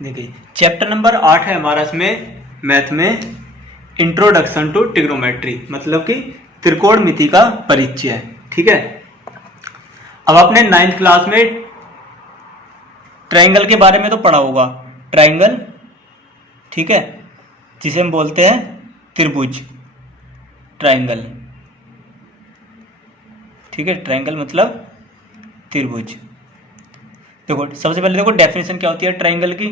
देखिए chapter number 8 है हमारा इसमें मैथ में इंट्रोडक्शन टू ट्रिग्नोमेट्री, मतलब कि त्रिकोणमिति का परिचय। ठीक है, अब आपने 9th क्लास में ट्रायंगल के बारे में तो पढ़ा होगा। ट्रायंगल, ठीक है, जिसे हम बोलते हैं त्रिभुज। ट्रायंगल, ठीक है, ट्रायंगल मतलब त्रिभुज। देखो सबसे पहले देखो डेफिनेशन क्या होती है ट्रायंगल की।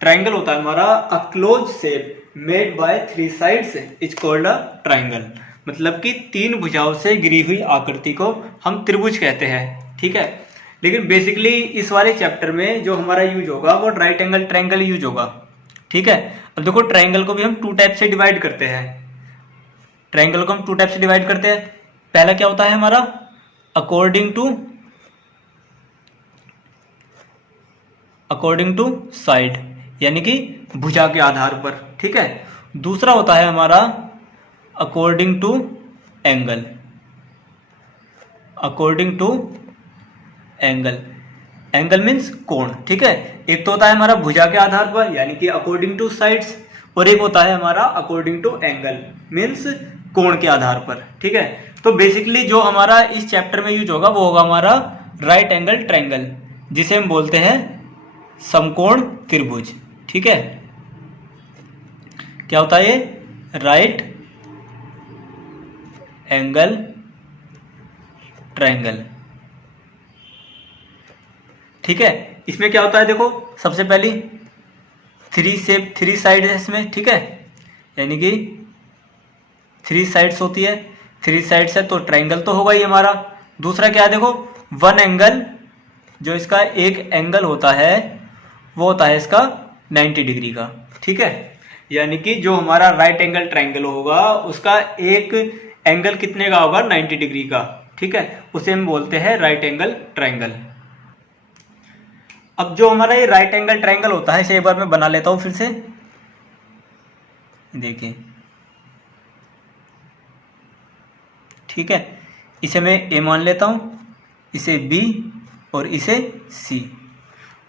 ट्रायंगल होता है हमारा a close shape made by 3 sides is called a triangle, मतलब कि 3 भुजाओं से घिरी हुई आकृति को हम त्रिभुज कहते हैं। ठीक है, लेकिन बेसिकली इस वाले चैप्टर में जो हमारा यूज होगा वो राइट एंगल ट्रायंगल यूज होगा। ठीक है, अब देखो ट्रायंगल को भी हम 2 टाइप से डिवाइड करते हैं। ट्रायंगल को हम 2 टाइप से डिवाइड करते हैं। पहला क्या होता है हमारा अकॉर्डिंग टू साइड, यानी कि भुजा के आधार पर। ठीक है, दूसरा होता है हमारा according to angle. According to angle, angle means कोण। ठीक है, एक तो होता है हमारा भुजा के आधार पर यानी कि अकॉर्डिंग टू साइड्स, और एक होता है हमारा अकॉर्डिंग टू एंगल मीन्स कोण के आधार पर। ठीक है, तो बेसिकली जो हमारा इस चैप्टर में यूज होगा वो होगा हमारा राइट एंगल ट्रायंगल, जिसे हम बोलते हैं समकोण त्रिभुज। ठीक है, क्या होता है ये राइट एंगल ट्रायंगल। ठीक है, इसमें क्या होता है देखो सबसे पहली 3 साइड है इसमें। ठीक है, यानी कि 3 साइड्स होती है। 3 साइड्स है तो ट्रायंगल तो होगा ही हमारा। दूसरा क्या है देखो 1 एंगल, जो इसका एक एंगल होता है वो होता है इसका 90 डिग्री का। ठीक है, यानी कि जो हमारा राइट एंगल ट्रायंगल होगा उसका एक एंगल कितने का होगा 90 डिग्री का। ठीक है, उसे हम बोलते हैं राइट एंगल ट्रायंगल। अब जो हमारा ये राइट एंगल ट्रायंगल होता है इसे एक बार मैं बना लेता हूं फिर से। देखिए, ठीक है, इसे मैं ए मान लेता हूं, इसे बी और इसे सी।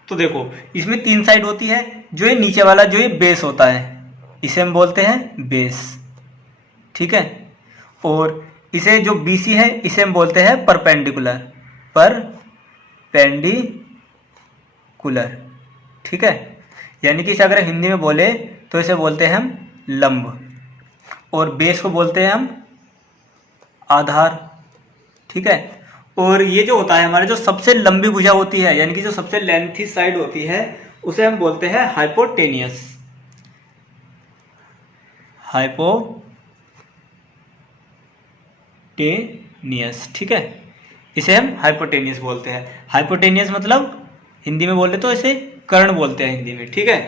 तो देखो इसमें 3 साइड होती है। जो ये नीचे वाला जो ये बेस होता है इसे हम बोलते हैं बेस। ठीक है, और इसे जो बीसी है इसे हम बोलते हैं परपेंडिकुलर। परपेंडिकुलर, ठीक है, यानी कि इसे अगर हिंदी में बोले तो इसे बोलते हैं हम लंब, और बेस को बोलते हैं हम आधार। ठीक है, और ये जो होता है हमारे जो सबसे लंबी भुजा होती है यानी कि जो सबसे लेंथी साइड होती है उसे हम बोलते हैं हाइपोटेनियस। हाइपोटेनियस, ठीक है, इसे हम हाइपोटेनियस बोलते हैं। हाइपोटेनियस मतलब हिंदी में बोले तो इसे कर्ण बोलते हैं हिंदी में। ठीक है,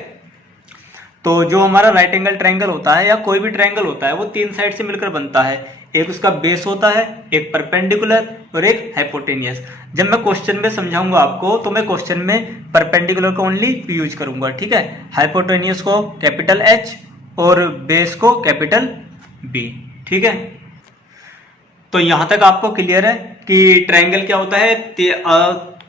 तो जो हमारा राइट एंगल ट्रायंगल होता है या कोई भी ट्रायंगल होता है वो 3 साइड से मिलकर बनता है। एक उसका बेस होता है, एक परपेंडिकुलर और एक हाइपोटेनियस। जब मैं क्वेश्चन में समझाऊंगा आपको तो मैं क्वेश्चन में परपेंडिकुलर को ओनली यूज करूंगा। ठीक है, हाइपोटेनियस को कैपिटल एच और बेस को कैपिटल बी। ठीक है, तो यहां तक आपको क्लियर है कि ट्रायंगल क्या होता है।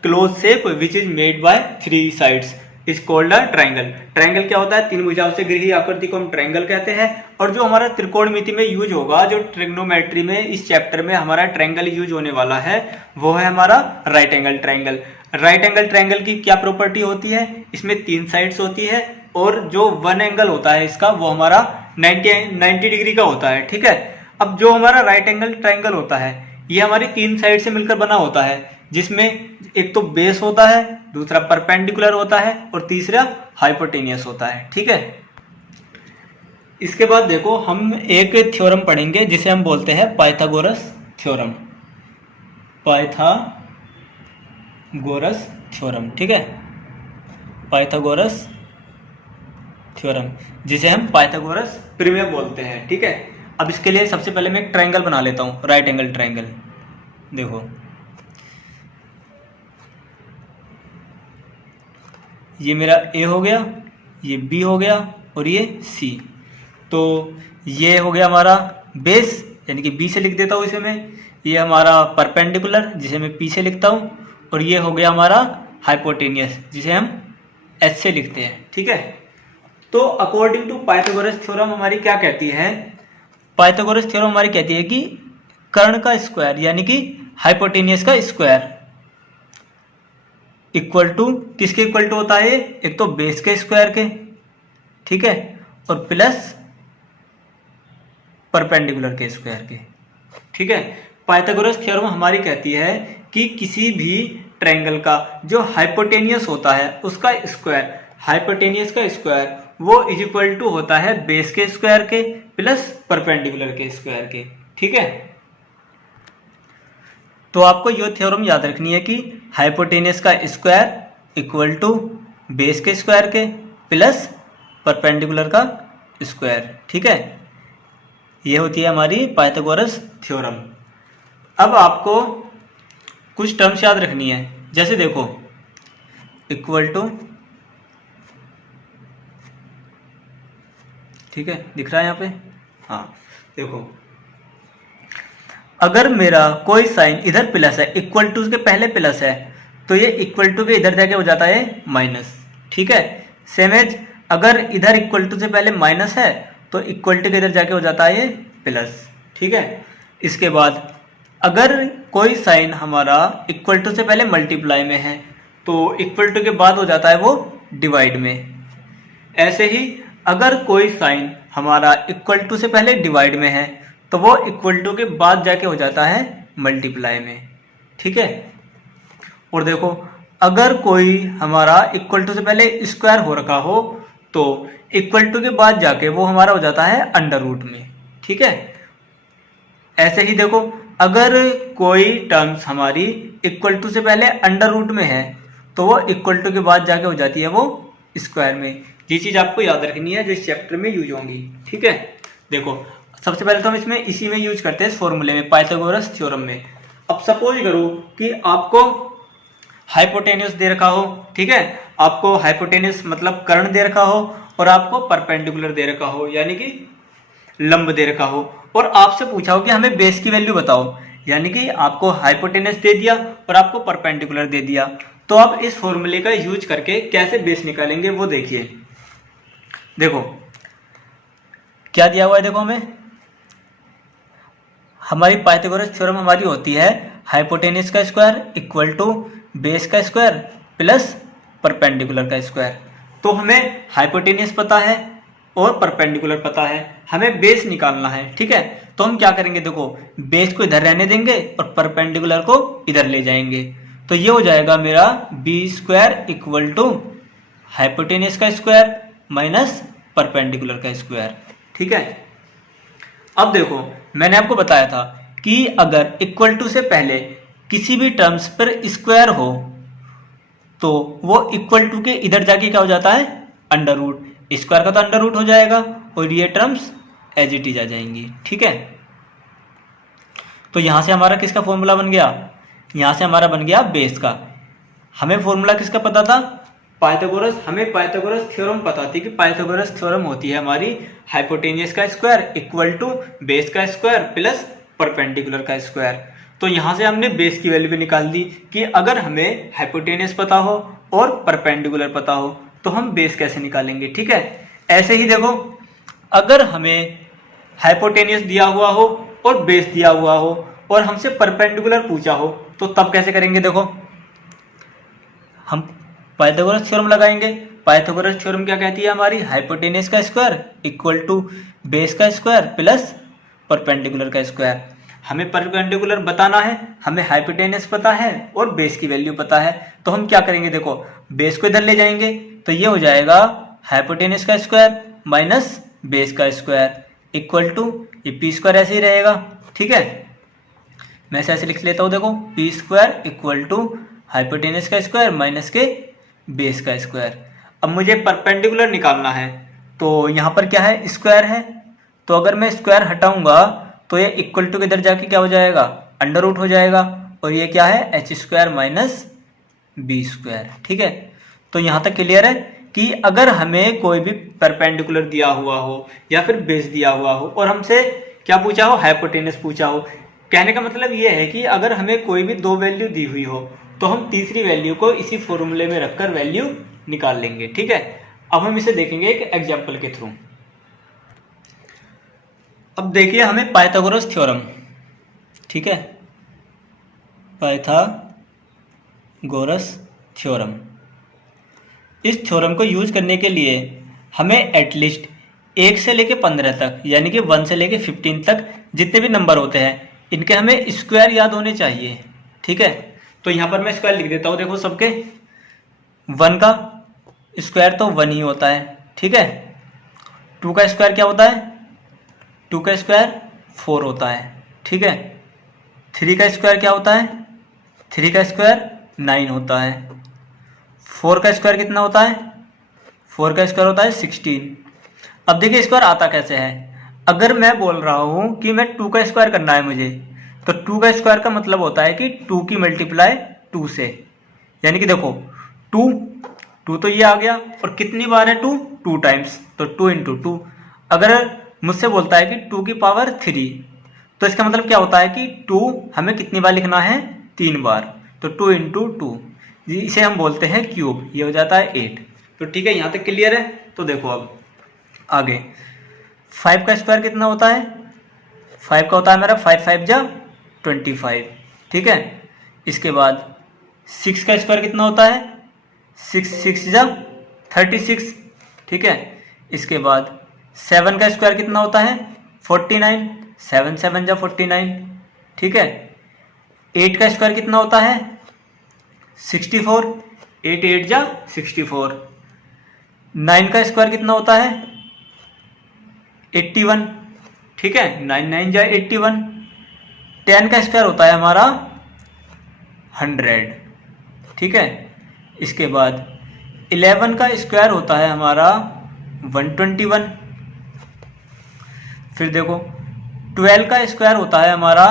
Close shape which is made by 3 sides is called a triangle. Triangle क्या होता है 3 भुजाओं से घिरी हुई आकृति को हम ट्रायंगल कहते हैं। और जो हमारा त्रिकोणमिति में यूज होगा, जो ट्रिग्नोमेट्री में इस चैप्टर में हमारा ट्रायंगल यूज होने वाला है वो है हमारा right angle triangle. Right angle triangle की क्या प्रॉपर्टी होती है, इसमें 3 साइड्स होती है और जो 1 एंगल होता है इसका वो हमारा 90 डिग्री का होता है। ठीक है, अब जो हमारा राइट एंगल ट्रायंगल होता है ये हमारी 3 साइड से मिलकर बना होता है, जिसमें एक तो बेस होता है, दूसरा परपेंडिकुलर होता है और तीसरा हाइपोटेनियस होता है। ठीक है, इसके बाद देखो हम एक थ्योरम पढ़ेंगे जिसे हम बोलते हैं पाइथागोरस थ्योरम। पाइथागोरस थ्योरम, ठीक है, पाइथागोरस थ्योरम जिसे हम पाइथागोरस प्रमेय बोलते हैं। ठीक है, अब इसके लिए सबसे पहले मैं एक ट्रायंगल बना लेता हूं, राइट एंगल ट्रायंगल। देखो ये मेरा ए हो गया, ये बी हो गया और ये सी। तो ये हो गया हमारा बेस यानी कि बी से लिख देता हूँ इसे मैं। ये हमारा परपेंडिकुलर जिसे मैं पी से लिखता हूँ, और ये हो गया हमारा हाइपोटेनियस जिसे हम एच से लिखते हैं, ठीक है। तो अकॉर्डिंग टू पाइथागोरस थ्योरम हमारी क्या कहती है, पाइथागोरस थ्योरम हमारी कहती है कि कर्ण का स्क्वायर यानी कि हाइपोटेनियस का स्क्वायर इक्वल टू किसके इक्वल टू होता है, एक तो बेस के स्क्वायर के, ठीक है, और प्लस परपेंडिकुलर के स्क्वायर के, ठीक है। पाइथागोरस थ्योरम हमारी कहती है कि किसी भी ट्रायंगल का जो हाइपोटेनियस होता है उसका स्क्वायर, हाइपोटेनियस का स्क्वायर वो इज इक्वल टू होता है बेस के स्क्वायर के प्लस परपेंडिकुलर के स्क्वायर के, ठीक है। तो आपको यह थ्योरम याद रखनी है कि हाइपोटेनियस का स्क्वायर इक्वल टू बेस के स्क्वायर के प्लस परपेंडिकुलर का स्क्वायर, ठीक है। यह होती है हमारी पाइथागोरस थ्योरम। अब आपको कुछ टर्म्स याद रखनी है, जैसे देखो इक्वल टू, ठीक है, दिख रहा है यहाँ पे, हाँ देखो, अगर मेरा कोई साइन इधर प्लस है, इक्वल टू के पहले प्लस है, तो ये इक्वल टू के इधर जाके हो जाता है माइनस, ठीक है। सेम एज अगर इधर इक्वल टू से पहले माइनस है तो इक्वल टू के इधर जाके हो जाता है ये प्लस, ठीक है। इसके बाद अगर कोई साइन हमारा इक्वल टू से पहले मल्टीप्लाई में है तो इक्वल टू के बाद हो जाता है वो डिवाइड में। ऐसे ही अगर कोई साइन हमारा इक्वल टू से पहले डिवाइड में है तो वो इक्वल टू के बाद जाके हो जाता है मल्टीप्लाई में, ठीक है। और देखो अगर कोई हमारा इक्वल टू से पहले स्क्वायर हो रखा हो तो इक्वल टू के बाद जाके वो हमारा हो जाता है अंडर रूट में, ठीक है। ऐसे ही देखो अगर कोई टर्म्स हमारी इक्वल टू से पहले अंडर रूट में है तो वो इक्वल टू के बाद जाके हो जाती है वो स्क्वायर में। ये चीज आपको याद रखनी है जो इस चैप्टर में यूज होंगी, ठीक है। देखो सबसे पहले तो हम इसमें इसी में यूज करते हैं, इस फॉर्मूले में, पाइथागोरस थ्योरम में। अब सपोज करो कि आपको हाइपोटेनियस दे रखा हो, ठीक है, आपको हाइपोटेनियस मतलब कर्ण दे रखा हो और आपको परपेंडिकुलर दे रखा हो यानी कि लंब दे रखा हो, और आपसे पूछा हो कि हमें बेस की वैल्यू बताओ, यानी कि आपको हाइपोटेनस दे दिया और आपको परपेंडिकुलर दे दिया, तो आप इस फॉर्मूले का यूज करके कैसे बेस निकालेंगे वो देखिए। देखो क्या दिया हुआ है, देखो हमारी पाइथागोरस थ्योरम हमारी होती है हाइपोटेनस का स्क्वायर इक्वल टू बेस का स्क्वायर प्लस परपेंडिकुलर का स्क्वायर। तो हमें हाइपोटेनस पता है और परपेंडिकुलर पता है, हमें बेस निकालना है, ठीक है। तो हम क्या करेंगे, देखो बेस को इधर रहने देंगे और परपेंडिकुलर को इधर ले जाएंगे, तो ये हो जाएगा मेरा B square equal to hypotenuse का स्क्वायर माइनस परपेंडिकुलर का स्क्वायर, ठीक है। अब देखो मैंने आपको बताया था कि अगर इक्वल टू से पहले किसी भी टर्म्स पर स्क्वायर हो तो वो इक्वल टू के इधर जाके क्या हो जाता है अंडर रूट, स्क्वायर का तो अंडर रूट हो जाएगा और ये टर्म्स एज इट इज आ जाएंगी, ठीक है। तो यहां से हमारा किसका फॉर्मूला बन गया, यहां से हमारा बन गया बेस का। हमें फॉर्मूला किसका पता था, पाइथागोरस, हमें पाइथागोरस थ्योरम पता थी कि पाइथागोरस थ्योरम होती है हमारी हाइपोटेनियस का स्क्वायर इक्वल टू बेस का स्क्वायर प्लस परपेंडिकुलर का स्क्वायर। तो यहां से हमने बेस की वैल्यू भी निकाल दी कि अगर हमें हाइपोटेनियस पता हो और परपेंडिकुलर पता हो तो हम बेस कैसे निकालेंगे, ठीक है। ऐसे ही देखो अगर हमें हाइपोटेनियस दिया हुआ हो और बेस दिया हुआ हो और हमसे परपेंडिकुलर पूछा हो तो तब कैसे करेंगे, देखो हम पाइथागोरस थ्योरम लगाएंगे। पाइथागोरस थ्योरम क्या कहती है हमारी, हाइपोटेनस का स्क्वायर इक्वल टू बेस का स्क्वायर प्लस परपेंडिकुलर का स्क्वायर। हमें परपेंडिकुलर बताना है, हमें हाइपोटेनस पता है और बेस की वैल्यू पता है, तो हम क्या करेंगे, देखो बेस को इधर ले जाएंगे तो ये हो जाएगा हाइपोटेनस का स्क्वायर माइनस बेस का स्क्वायर इक्वल टू ये पी स्क्वायर ऐसे ही रहेगा, ठीक है। मैं ऐसे लिख लेता हूँ, देखो P square equal to hypotenuse का स्क्वायर माइनस के बेस का स्क्वायर। अब मुझे परपेंडिकुलर निकालना है तो यहाँ पर क्या है, स्क्वायर है, तो अगर मैं स्क्वायर हटाऊंगा तो ये इक्वल टू के इधर जाके क्या हो जाएगा, अंडर रूट हो जाएगा, और ये क्या है H square minus B square, ठीक है। तो यहाँ तक क्लियर है कि अगर हमें कोई भी परपेंडिकुलर दिया हुआ हो या फिर बेस दिया हुआ हो और हमसे क्या पूछा हो, हाइपोटेनस पूछा हो, कहने का मतलब ये है कि अगर हमें कोई भी दो वैल्यू दी हुई हो तो हम तीसरी वैल्यू को इसी फॉर्मूले में रखकर वैल्यू निकाल लेंगे। ठीक है, अब हम इसे देखेंगे एक एग्जाम्पल के थ्रू। अब देखिए हमें पाइथागोरस थ्योरम, ठीक है, पाइथागोरस थ्योरम, इस थ्योरम को यूज करने के लिए हमें एटलीस्ट 1 से लेके 15 तक, यानी कि 1 से लेके 15 तक जितने भी नंबर होते हैं इनके हमें स्क्वायर याद होने चाहिए। ठीक है, तो यहाँ पर मैं स्क्वायर लिख देता हूँ। देखो सबके 1 का स्क्वायर तो 1 ही होता है। ठीक है, 2 का स्क्वायर क्या होता है? 2 का स्क्वायर 4 होता है। ठीक है, 3 का स्क्वायर क्या होता है? 3 का स्क्वायर 9 होता है। 4 का स्क्वायर कितना होता है? 4 का स्क्वायर होता है 16। अब देखिए स्क्वायर आता कैसे है। अगर मैं बोल रहा हूँ कि मैं 2 का स्क्वायर करना है मुझे, तो 2 का स्क्वायर का मतलब होता है कि 2 की मल्टीप्लाई 2 से, यानी कि देखो 2 तो ये आ गया, और कितनी बार है 2 टाइम्स, तो 2 इंटू 2। अगर मुझसे बोलता है कि 2 की पावर 3, तो इसका मतलब क्या होता है कि 2 हमें कितनी बार लिखना है? 3 बार, तो 2 इंटू 2, इसे हम बोलते हैं क्यूब, ये हो जाता है 8। तो ठीक है, यहाँ तक क्लियर है। तो देखो अब आगे 5 का स्क्वायर कितना होता है? 5 का होता है मेरा 5 5 जा 25। ठीक है, इसके बाद 6 का स्क्वायर कितना होता है? 6 6 जा 36। ठीक है, इसके बाद 7 का स्क्वायर कितना होता है? 49, 7 7 जा 49। ठीक है, 8 का स्क्वायर कितना होता है? 64, 8 8 जा 64। 9 का स्क्वायर कितना होता है? 81। ठीक है, 9 9 जा 81। 10 का स्क्वायर होता है हमारा 100। ठीक है, इसके बाद 11 का स्क्वायर होता है हमारा 121। फिर देखो 12 का स्क्वायर होता है हमारा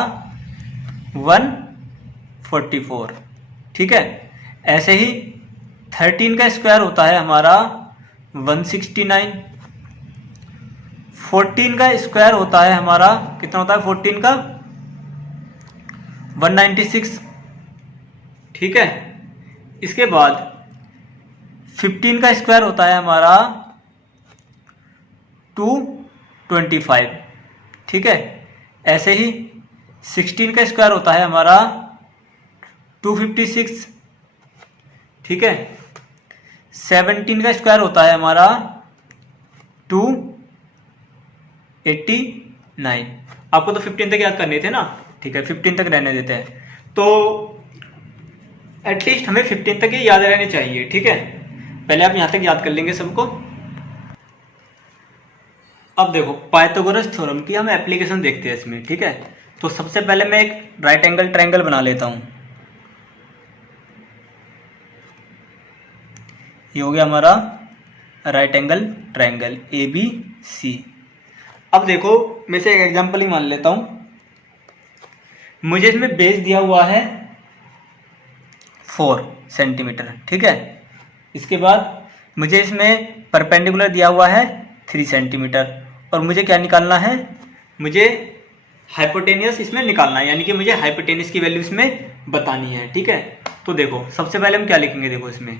144। ठीक है, ऐसे ही 13 का स्क्वायर होता है हमारा 169। 14 का स्क्वायर होता है हमारा कितना होता है? 14 का 196। ठीक है, इसके बाद 15 का स्क्वायर होता है हमारा 225। ठीक है, ऐसे ही 16 का स्क्वायर होता है हमारा 256। ठीक है, 17 का स्क्वायर होता है हमारा 289। आपको तो 15 तक याद करने थे ना। ठीक है, 15 तक रहने देते हैं, तो एटलीस्ट हमें 15 तक ही याद रहने चाहिए। ठीक है, पहले आप यहां तक याद कर लेंगे सबको। अब देखो पाइथागोरस थ्योरम की हम एप्लीकेशन देखते हैं इसमें। ठीक है, तो सबसे पहले मैं एक राइट एंगल ट्रायंगल बना लेता हूं। ये हो गया हमारा राइट एंगल ट्रायंगल ABC। अब देखो मैं से एक एग्जांपल ही मान लेता हूं। मुझे इसमें बेस दिया हुआ है 4 सेंटीमीटर। ठीक है, इसके बाद मुझे इसमें परपेंडिकुलर दिया हुआ है 3 सेंटीमीटर, और मुझे क्या निकालना है? मुझे हाइपोटेनियस इसमें निकालना है, यानी कि मुझे हाइपोटेनियस की वैल्यू इसमें बतानी है। ठीक है, तो देखो सबसे पहले हम क्या लिखेंगे? देखो इसमें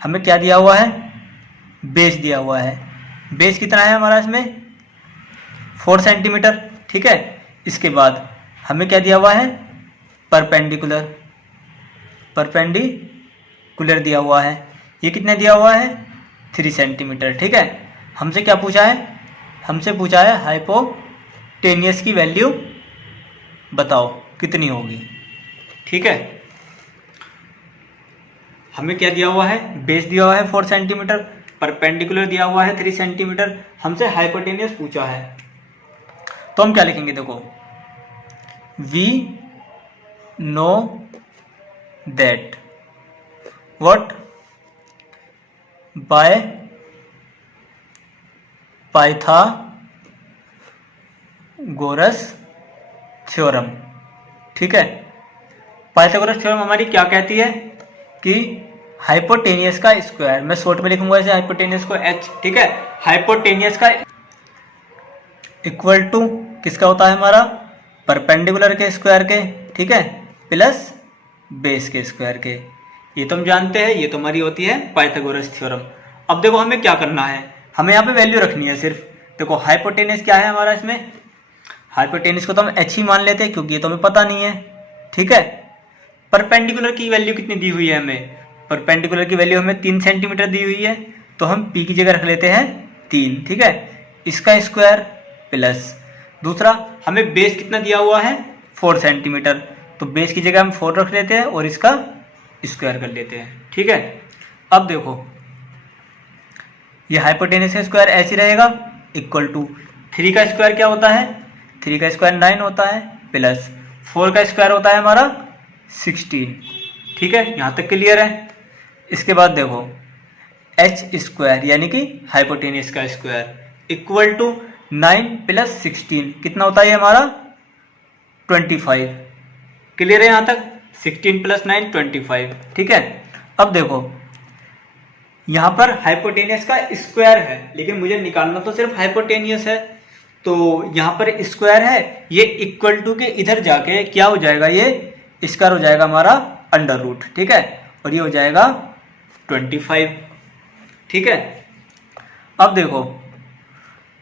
हमें क्या दिया हुआ है? बेस दिया हुआ है। बेस कितना है हमारा इसमें? 4 सेंटीमीटर। ठीक है, इसके बाद हमें क्या दिया हुआ है? परपेंडिकुलर। परपेंडिकुलर दिया हुआ है। ये कितने दिया हुआ है? 3 सेंटीमीटर। ठीक है, हमसे क्या पूछा है? हमसे पूछा है हाइपोटेनियस की वैल्यू बताओ कितनी होगी। ठीक है, हमें क्या दिया हुआ है? बेस दिया हुआ है 4 सेंटीमीटर, परपेंडिकुलर दिया हुआ है 3 सेंटीमीटर, हमसे हाइपोटेनियस पूछा है। तो हम क्या लिखेंगे? देखो we know that what by Pythagoras theorem. ठीक है, पाइथागोरस थ्योरम हमारी क्या कहती है कि हाइपोटेनियस का स्क्वायर, मैं शॉर्ट में लिखूंगा इसे हाइपोटेनियस को H। ठीक है, हाइपोटेनियस का इक्वल टू किसका होता है? हमारा परपेंडिकुलर के स्क्वायर के। ठीक है, प्लस बेस के स्क्वायर के। ये तो हम जानते हैं, ये तो हमारी होती है पाइथागोरस थ्योरम। अब देखो हमें क्या करना है, हमें यहाँ पे वैल्यू रखनी है सिर्फ। देखो हाइपोटेनस क्या है हमारा इसमें, हाइपोटेनस को तो हम h ही मान लेते हैं क्योंकि ये तो हमें पता नहीं है, ठीक है। परपेंडिकुलर की वैल्यू कितनी दी हुई है हमें, परपेंडिकुलर की वैल्यू हमें 3 सेंटीमीटर दी हुई है, तो हम p की जगह रख लेते हैं 3, ठीक है। इसका स्क्वायर प्लस दूसरा हमें बेस कितना दिया हुआ है 4 सेंटीमीटर, तो बेस की जगह हम 4 रख लेते हैं और इसका स्क्वायर कर लेते हैं, ठीक है। अब देखो ये हाइपोटेनस का स्क्वायर ऐसे रहेगा इक्वल टू 3 का स्क्वायर क्या होता है, 3 का स्क्वायर 9 होता है, प्लस 4 का स्क्वायर होता है हमारा 16, ठीक है। यहाँ तक क्लियर है। इसके बाद देखो h स्क्वायर यानी कि हाइपोटेनस का स्क्वायर इक्वल टू 9 प्लस 16 कितना होता है हमारा 25, क्लियर है यहाँ तक। 16 प्लस 9 25, ठीक है। अब देखो यहाँ पर हाइपोटेनियस का स्क्वायर है, लेकिन मुझे निकालना तो सिर्फ हाइपोटेनियस है, तो यहाँ पर स्क्वायर है, ये इक्वल टू के इधर जाके क्या हो जाएगा, ये स्क्वायर हो जाएगा हमारा अंडर रूट, ठीक है, और ये हो जाएगा 25, ठीक है। अब देखो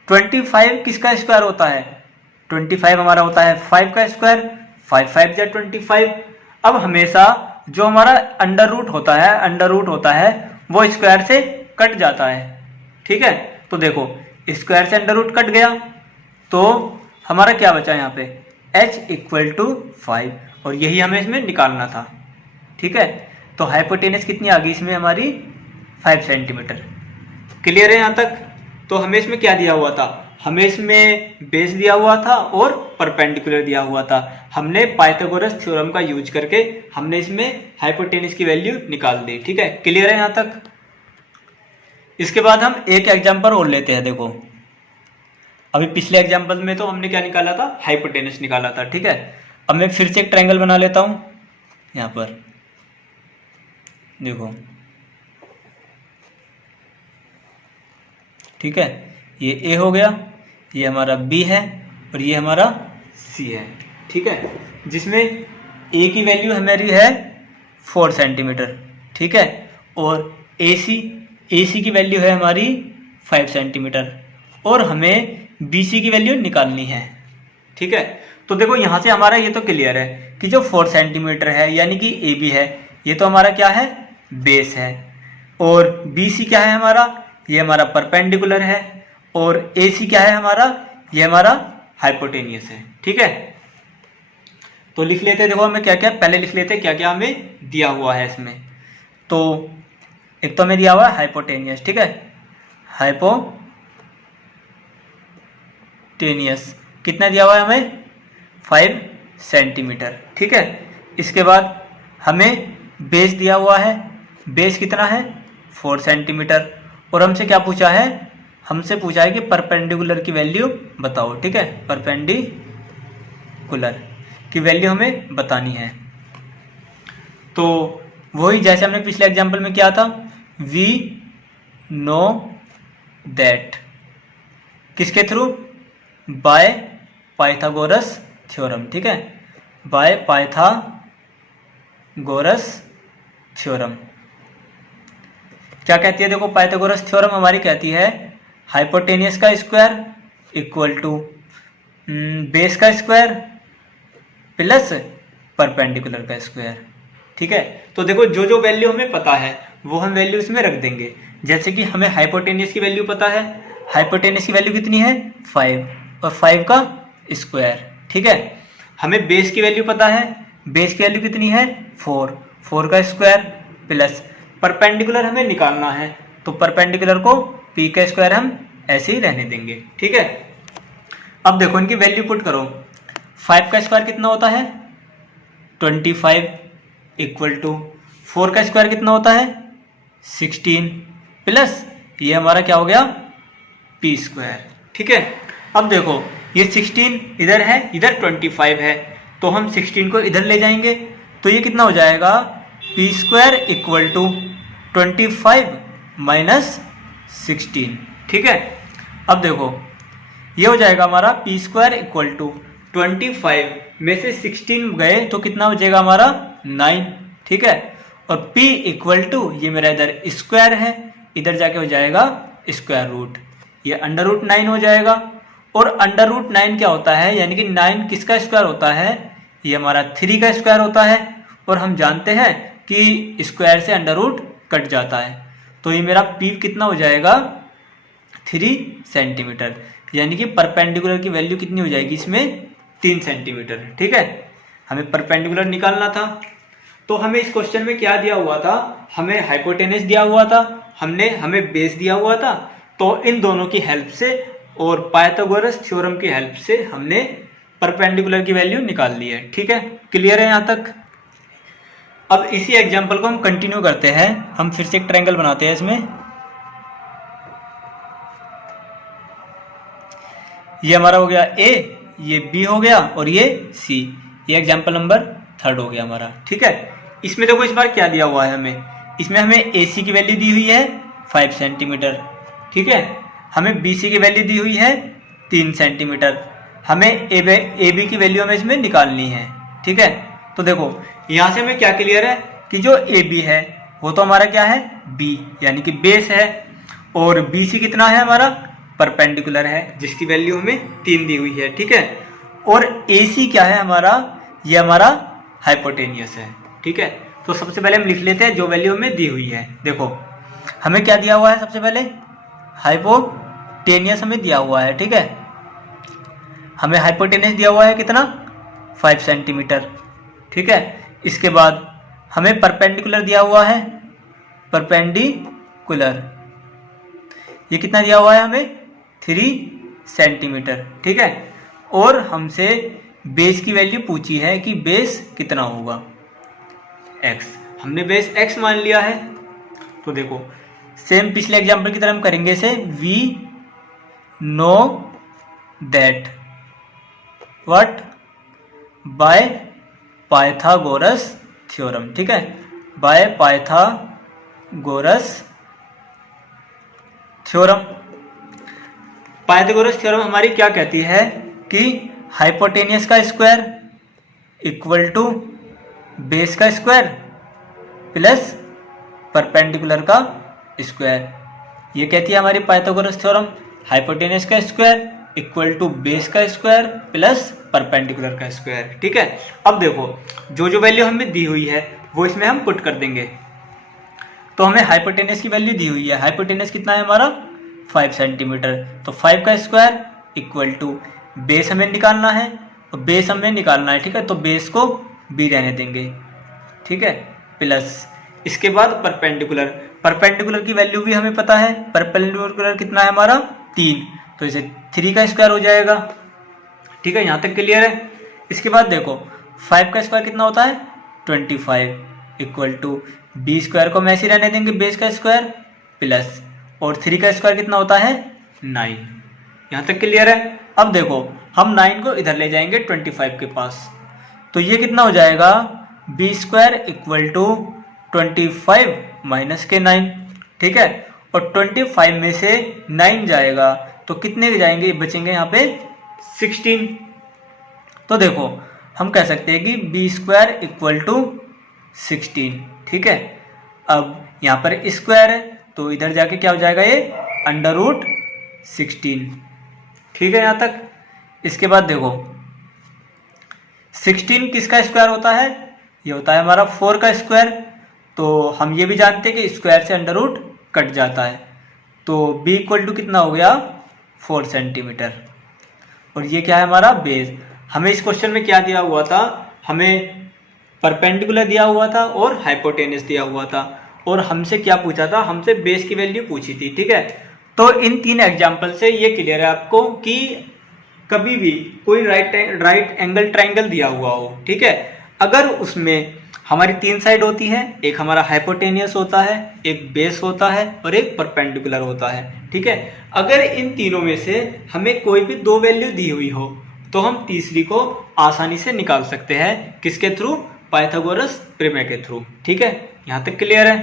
25 किसका स्क्वायर होता है, 25 हमारा होता है 5 का स्क्वायर, 5 5 या 25। अब हमेशा जो हमारा अंडर रूट होता है वो स्क्वायर से कट जाता है, ठीक है। तो देखो स्क्वायर से अंडर रूट कट गया तो हमारा क्या बचा यहाँ पे h इक्वल टू 5, और यही हमें इसमें निकालना था, ठीक है। तो हाइपोटेनस कितनी आ गई इसमें हमारी 5 सेंटीमीटर, क्लियर है यहाँ तक। तो हमें इसमें क्या दिया हुआ था, हमें इसमें बेस दिया हुआ था और परपेंडिकुलर दिया हुआ था। हमने पाइथागोरस थ्योरम का यूज करके हमने इसमें हाइपोटेनस की वैल्यू निकाल दी, ठीक है, क्लियर है यहाँ तक। इसके बाद हम एक एग्जांपल और लेते हैं। देखो अभी पिछले एग्जांपल में तो हमने क्या निकाला था, हाइपोटेनस निकाला था, ठीक है। अब मैं फिर से एक ट्रायंगल बना लेता हूँ यहाँ पर, देखो ठीक है, ये A हो गया, ये हमारा B है और ये हमारा C है, ठीक है, जिसमें A की वैल्यू हमारी है 4 सेंटीमीटर, ठीक है, और AC की वैल्यू है हमारी 5 सेंटीमीटर, और हमें BC की वैल्यू निकालनी है, ठीक है। तो देखो यहाँ से हमारा ये तो क्लियर है कि जो 4 सेंटीमीटर है यानी कि AB है, ये तो हमारा क्या है बेस है, और BC क्या है हमारा, ये हमारा परपेंडिकुलर है, और AC क्या है हमारा, ये हमारा हाइपोटेनियस है, ठीक है। तो लिख लेते हैं, देखो हमें क्या क्या पहले लिख लेते हैं क्या क्या हमें दिया हुआ है इसमें। तो एक तो हमें दिया हुआ है हाइपोटेनियस, ठीक है, हाइपोटेनियस कितना दिया हुआ है हमें 5 सेंटीमीटर, ठीक है। इसके बाद हमें बेस दिया हुआ है, बेस कितना है 4 सेंटीमीटर, और हमसे क्या पूछा है, हमसे पूछा है कि परपेंडिकुलर की वैल्यू बताओ, ठीक है, परपेंडिकुलर की वैल्यू हमें बतानी है। तो वही जैसे हमने पिछले एग्जांपल में किया था, वी नो दैट किसके थ्रू, बाय पाइथागोरस थ्योरम, ठीक है, बाय पाइथागोरस थ्योरम। क्या कहती है, देखो पाइथागोरस थ्योरम हमारी कहती है हाइपोटेनियस का स्क्वायर इक्वल टू बेस का स्क्वायर प्लस परपेंडिकुलर का स्क्वायर, ठीक है। तो देखो जो जो वैल्यू हमें पता है वो हम वैल्यू इसमें रख देंगे। जैसे कि हमें हाइपोटेनियस की वैल्यू पता है, हाइपोटेनियस की वैल्यू कितनी है 5, और 5 का स्क्वायर, ठीक है। हमें बेस की वैल्यू पता है, बेस की वैल्यू कितनी है 4 का स्क्वायर प्लस परपेंडिकुलर हमें निकालना है, तो परपेंडिकुलर को p का स्क्वायर हम ऐसे ही रहने देंगे, ठीक है। अब देखो इनकी वैल्यू पुट करो, 5 का स्क्वायर कितना होता है 25 इक्वल टू 4 का स्क्वायर कितना होता है 16 प्लस ये हमारा क्या हो गया p स्क्वायर, ठीक है। अब देखो ये 16 इधर है, इधर 25 है, तो हम 16 को इधर ले जाएंगे, तो ये कितना हो जाएगा p स्क्वायर इक्वल टू 25 माइनस 16, ठीक है। अब देखो ये हो जाएगा हमारा p स्क्वायर इक्वल टू 25 में से 16 गए तो कितना बचेगा हमारा 9, ठीक है। और p इक्वल टू, ये मेरा इधर स्क्वायर है, इधर जाके हो जाएगा स्क्वायर रूट, ये अंडर रूट 9 हो जाएगा। और अंडर रूट 9 क्या होता है, यानी कि 9 किसका स्क्वायर होता है, ये हमारा 3 का स्क्वायर होता है। और हम जानते हैं कि स्क्वायर से अंडर रूट कट जाता है, तो ये मेरा p कितना हो जाएगा 3 सेंटीमीटर, यानी कि परपेंडिकुलर की वैल्यू कितनी हो जाएगी इसमें 3 सेंटीमीटर, ठीक है। हमें परपेंडिकुलर निकालना था, तो हमें इस क्वेश्चन में क्या दिया हुआ था, हमें हाइपोटेनस दिया हुआ था, हमें बेस दिया हुआ था। तो इन दोनों की हेल्प से और पाइथागोरस थ्योरम की हेल्प से हमने परपेंडिकुलर की वैल्यू निकाल ली है, ठीक है। क्लियर है यहाँ तक। अब इसी एग्जाम्पल को हम कंटिन्यू करते हैं, हम फिर से एक ट्रायंगल बनाते हैं इसमें। ये हमारा हो गया A, ये B हो गया और ये C, ये एग्जाम्पल नंबर 3 हो गया हमारा, ठीक है। इसमें देखो इस बार क्या दिया हुआ है हमें, इसमें हमें AC की वैल्यू दी हुई है 5 सेंटीमीटर, ठीक है। हमें BC की वैल्यू दी हुई है 3 सेंटीमीटर, हमें AB की वैल्यू हमें इसमें निकालनी है, ठीक है। तो देखो यहाँ से हमें क्या क्लियर है कि जो AB है वो तो हमारा क्या है B, यानी कि बेस है, और BC कितना है हमारा परपेंडिकुलर है, जिसकी वैल्यू हमें 3 दी हुई है, ठीक है। और AC क्या है हमारा, ये हमारा हाइपोटेनियस है, ठीक है। तो सबसे पहले हम लिख लेते हैं जो वैल्यू हमें दी हुई है। देखो हमें क्या दिया हुआ है, सबसे पहले हाइपोटेनियस हमें दिया हुआ है, ठीक है। हमें हाइपोटेनियस दिया हुआ है कितना 5 सेंटीमीटर, ठीक है। इसके बाद हमें परपेंडिकुलर दिया हुआ है, परपेंडिकुलर ये कितना दिया हुआ है हमें 3 सेंटीमीटर, ठीक है। और हमसे बेस की वैल्यू पूछी है कि बेस कितना होगा x, हमने बेस x मान लिया है। तो देखो सेम पिछले एग्जांपल की तरह हम करेंगे इसे, we know that what by Pythagoras theorem, ठीक है, by Pythagoras theorem. Pythagoras theorem हमारी क्या कहती है कि हाइपोटेनियस का स्क्वायर इक्वल टू बेस का स्क्वायर प्लस परपेंडिकुलर का स्क्वायर, ये कहती है हमारी पाइथागोरस थ्योरम। हाइपोटेनियस का स्क्वायर इक्वल टू बेस का स्क्वायर प्लस परपेंडिकुलर का स्क्वायर, ठीक है। अब देखो जो जो वैल्यू हमें दी हुई है वो इसमें हम पुट कर देंगे। तो हमें हाइपोटेनस की वैल्यू दी हुई है, हाइपोटेनस कितना है हमारा 5 सेंटीमीटर, तो 5 का स्क्वायर इक्वल टू बेस हमें निकालना है, तो बेस हमें निकालना है, ठीक है। तो बेस को b रहने देंगे, ठीक है, प्लस इसके बाद परपेंडिकुलर, परपेंडिकुलर की वैल्यू भी हमें पता है, परपेंडिकुलर कितना है हमारा 3, तो इसे 3 का स्क्वायर हो जाएगा, ठीक है। यहाँ तक क्लियर है। इसके बाद देखो 5 का स्क्वायर कितना होता है 25 इक्वल टू बी स्क्वायर को हम ऐसे रहने देंगे बेस का स्क्वायर प्लस, और 3 का स्क्वायर कितना होता है 9। यहाँ तक क्लियर है। अब देखो हम 9 को इधर ले जाएंगे 25 के पास, तो ये कितना हो जाएगा B square equal to 25 minus के 9, ठीक है। और 25 में से 9 जाएगा तो कितने के जाएंगे, बचेंगे यहाँ पे 16। तो देखो हम कह सकते हैं कि बी स्क्वायर इक्वल टू 16, ठीक है। अब यहाँ पर स्क्वायर है तो इधर जाके क्या हो जाएगा ये अंडर रूट 16, ठीक है यहाँ तक। इसके बाद देखो 16 किसका स्क्वायर होता है, ये होता है हमारा 4 का स्क्वायर। तो हम ये भी जानते हैं कि स्क्वायर से अंडर रूट कट जाता है, तो b इक्वल टू कितना हो गया 4 सेंटीमीटर। और ये क्या है हमारा बेस। हमें इस क्वेश्चन में क्या दिया हुआ था, हमें परपेंडिकुलर दिया हुआ था और हाइपोटेनस दिया हुआ था, और हमसे क्या पूछा था, हमसे बेस की वैल्यू पूछी थी, ठीक है। तो इन 3 एग्जाम्पल से ये क्लियर है आपको कि कभी भी कोई राइट एंगल ट्राइंगल दिया हुआ हो, ठीक है, अगर उसमें हमारी 3 साइड होती है, एक हमारा हाइपोटेनियस होता है, एक बेस होता है और एक परपेंडिकुलर होता है, ठीक है। अगर इन तीनों में से हमें कोई भी 2 वैल्यू दी हुई हो तो हम तीसरी को आसानी से निकाल सकते हैं, किसके थ्रू, पाइथागोरस प्रमेय के थ्रू, ठीक है। यहाँ तक क्लियर है।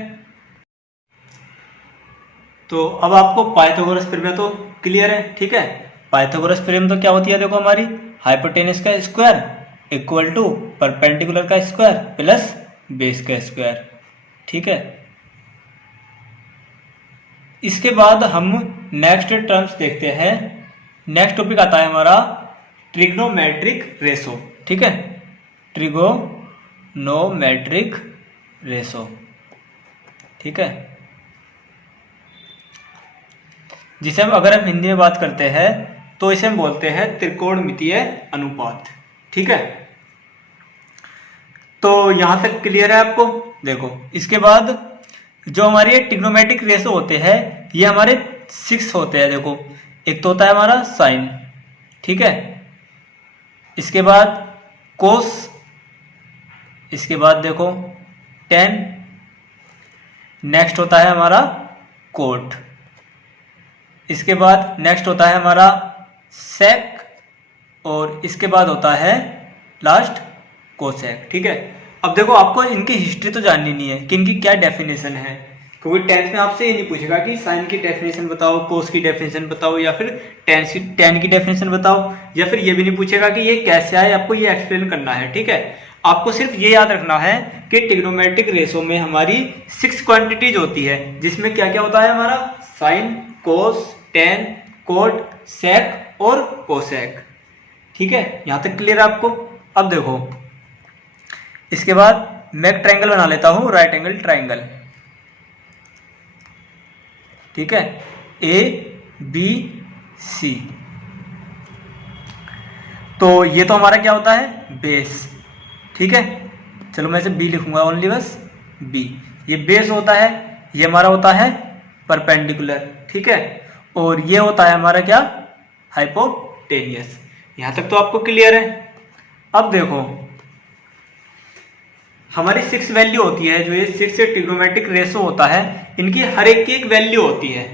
तो अब आपको पाइथागोरस प्रमेय तो क्लियर है, ठीक है। पाइथागोरस प्रमेय तो क्या होती है, देखो हमारी हाइपोटेनस का स्क्वायर इक्वल टू परपेंडिकुलर का स्क्वायर प्लस बेस का स्क्वायर। ठीक है, इसके बाद हम नेक्स्ट टर्म्स देखते हैं। नेक्स्ट टॉपिक आता है हमारा ट्रिग्नोमेट्रिक रेशो। ठीक है, ट्रिग्नोमेट्रिक रेशो। ठीक है, जिसे हम अगर हम हिंदी में बात करते हैं तो इसे हम बोलते हैं त्रिकोणमितीय अनुपात। ठीक है, तो यहां तक क्लियर है आपको। देखो इसके बाद जो हमारे ट्रिग्नोमेट्रिक रेशो होते हैं ये हमारे 6 होते हैं। देखो एक तो होता है हमारा साइन, ठीक है, इसके बाद कोस, इसके बाद देखो टेन, नेक्स्ट होता है हमारा कोट, इसके बाद नेक्स्ट होता है हमारा सेक, और इसके बाद होता है लास्ट कोसेक। ठीक है, अब देखो आपको इनकी हिस्ट्री तो जाननी नहीं है कि इनकी क्या डेफिनेशन है, क्योंकि 10th में आपसे ये नहीं पूछेगा कि साइन की डेफिनेशन बताओ, कोस की डेफिनेशन बताओ, या फिर टेन की डेफिनेशन बताओ, या फिर ये भी नहीं पूछेगा कि ये कैसे आए, आपको ये एक्सप्लेन करना है। ठीक है, आपको सिर्फ ये याद रखना है कि ट्रिग्नोमेट्रिक रेशो में हमारी 6 क्वांटिटीज होती है, जिसमें क्या क्या होता है हमारा साइन, कोस, टेन, कोट, सेक और कोसेक। ठीक है, यहां तक क्लियर है आपको। अब देखो इसके बाद मैं एक ट्रायंगल बना लेता हूं, राइट एंगल ट्रायंगल। ठीक है, ए बी सी, तो ये तो हमारा क्या होता है बेस। ठीक है, चलो मैं इसे बी लिखूंगा ओनली, बस बी, ये बेस होता है, ये हमारा होता है परपेंडिकुलर। ठीक है, और ये होता है हमारा क्या हाइपोटेनियस। यहां तक तो आपको क्लियर है। अब देखो हमारी 6 वैल्यू होती है, जो ये 6 ट्रिग्नोमेट्रिक रेशो होता है, इनकी हर एक की एक वैल्यू होती है।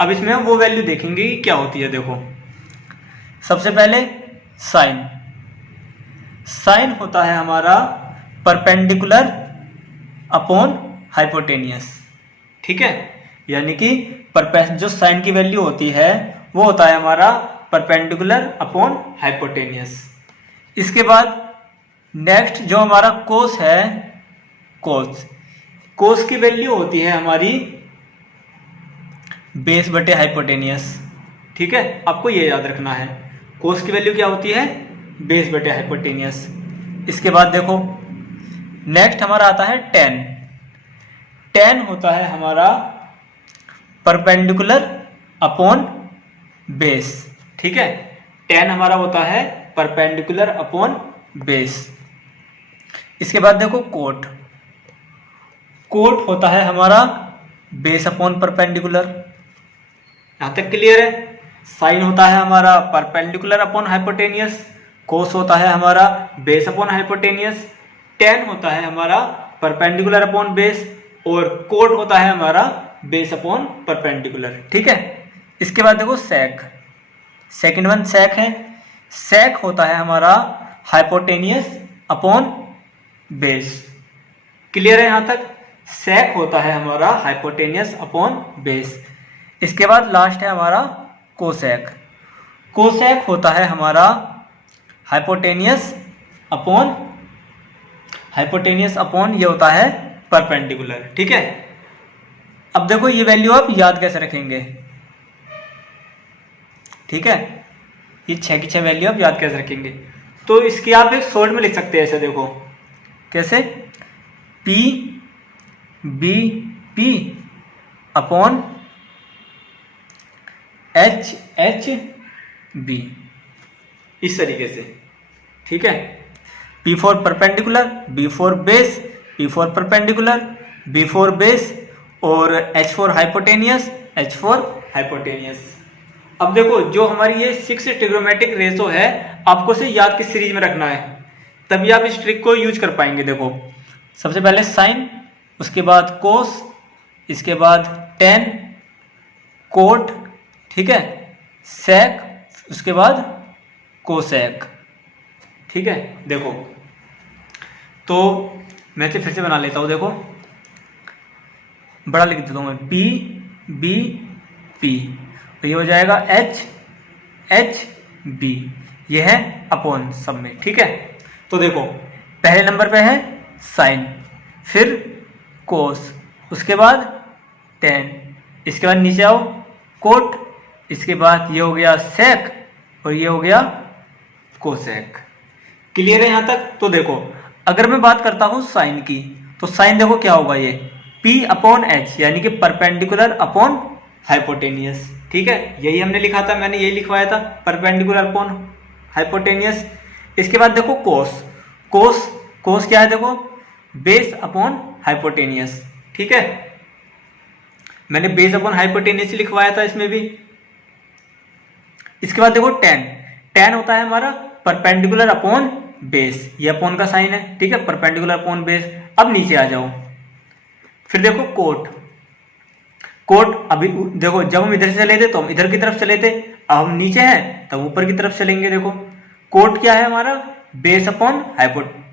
अब इसमें हम वो वैल्यू देखेंगे कि क्या होती है। देखो सबसे पहले साइन, साइन होता है हमारा परपेंडिकुलर अपॉन हाइपोटेनियस। ठीक है, यानी कि जो साइन की वैल्यू होती है वो होता है हमारा परपेंडिकुलर अपॉन हाइपोटेनियस। इसके बाद नेक्स्ट जो हमारा कोस है, कोस, कोस की वैल्यू होती है हमारी बेस बटे हाइपोटेनियस। ठीक है, आपको ये याद रखना है, कोस की वैल्यू क्या होती है बेस बटे हाइपोटेनियस। इसके बाद देखो नेक्स्ट हमारा आता है टेन, टेन होता है हमारा परपेंडिकुलर अपॉन बेस। ठीक है, टेन हमारा होता है परपेंडिकुलर अपॉन बेस। इसके बाद देखो कोट, कोट होता है हमारा बेस अपॉन परपेंडिकुलर। यहां तक क्लियर है। साइन होता है हमारा परपेंडिकुलर अपॉन हाइपोटेनियस, कोस होता है हमारा बेस अपॉन हाइपोटेनियस, टेन होता है हमारा परपेंडिकुलर अपॉन बेस, और कोट होता है हमारा बेस अपॉन परपेंडिकुलर। ठीक है, इसके बाद देखो सेक, सेकंड वन सेक है, सेक होता है हमारा हाइपोटेनियस अपॉन बेस। क्लियर है यहां तक, सेक होता है हमारा हाइपोटेनियस अपॉन बेस। इसके बाद लास्ट है हमारा कोसेक, कोसेक होता है हमारा हाइपोटेनियस अपॉन ये होता है परपेंडिकुलर। ठीक है, अब देखो ये वैल्यू आप याद कैसे रखेंगे। ठीक है, ये 6 की 6 वैल्यू आप याद कैसे रखेंगे, तो इसकी आप एक शॉर्ट में लिख सकते हैं ऐसे। देखो कैसे, P B P upon H H B, इस तरीके से। ठीक है, P for perpendicular, B for base, P for perpendicular, B for base, और H for hypotenuse, H for hypotenuse. अब देखो जो हमारी ये 6 ट्रिग्नोमेट्रिक रेशो है, आपको से याद किस सीरीज में रखना है, तभी आप इस ट्रिक को यूज कर पाएंगे। देखो सबसे पहले साइन, उसके बाद कोस, इसके बाद टेन, कोट, ठीक है, सेक, उसके बाद कोसेक। ठीक है, देखो तो मैं इसे फिर से बना लेता हूं। देखो बड़ा लिख देता हूं मैं, पी बी पी, तो ये हो जाएगा एच एच बी। ये है अपॉन सब में, ठीक है। तो देखो पहले नंबर पे है साइन, फिर कोस, उसके बाद टेन, इसके बाद नीचे आओ कोट, इसके बाद ये हो गया सेक और ये हो गया कोसेक। क्लियर है यहाँ तक? तो देखो अगर मैं बात करता हूँ साइन की, तो साइन देखो क्या होगा, ये P अपॉन एच यानी कि परपेंडिकुलर अपॉन हाइपोटेनियस, ठीक है। यही हमने लिखा था, मैंने यही लिखवाया था, परपेंडिकुलर अपॉन हाइपोटेनियस। इसके बाद देखो कोस, कोस कोस क्या है देखो, बेस अपॉन हाइपोटेनियस, ठीक है। मैंने बेस अपॉन हाइपोटेनियस लिखवाया था इसमें भी। इसके बाद देखो टेन, टेन होता है हमारा परपेंडिकुलर अपॉन बेस, ये अपॉन का साइन है, ठीक है, परपेंडिकुलर अपॉन बेस। अब नीचे आ जाओ, फिर देखो कोट, कोट अभी देखो जब हम इधर से चले थे तो हम इधर की तरफ चले थे, अब हम नीचे हैं तब ऊपर की तरफ चलेंगे। देखो कोट क्या है हमारा, बेस अपॉन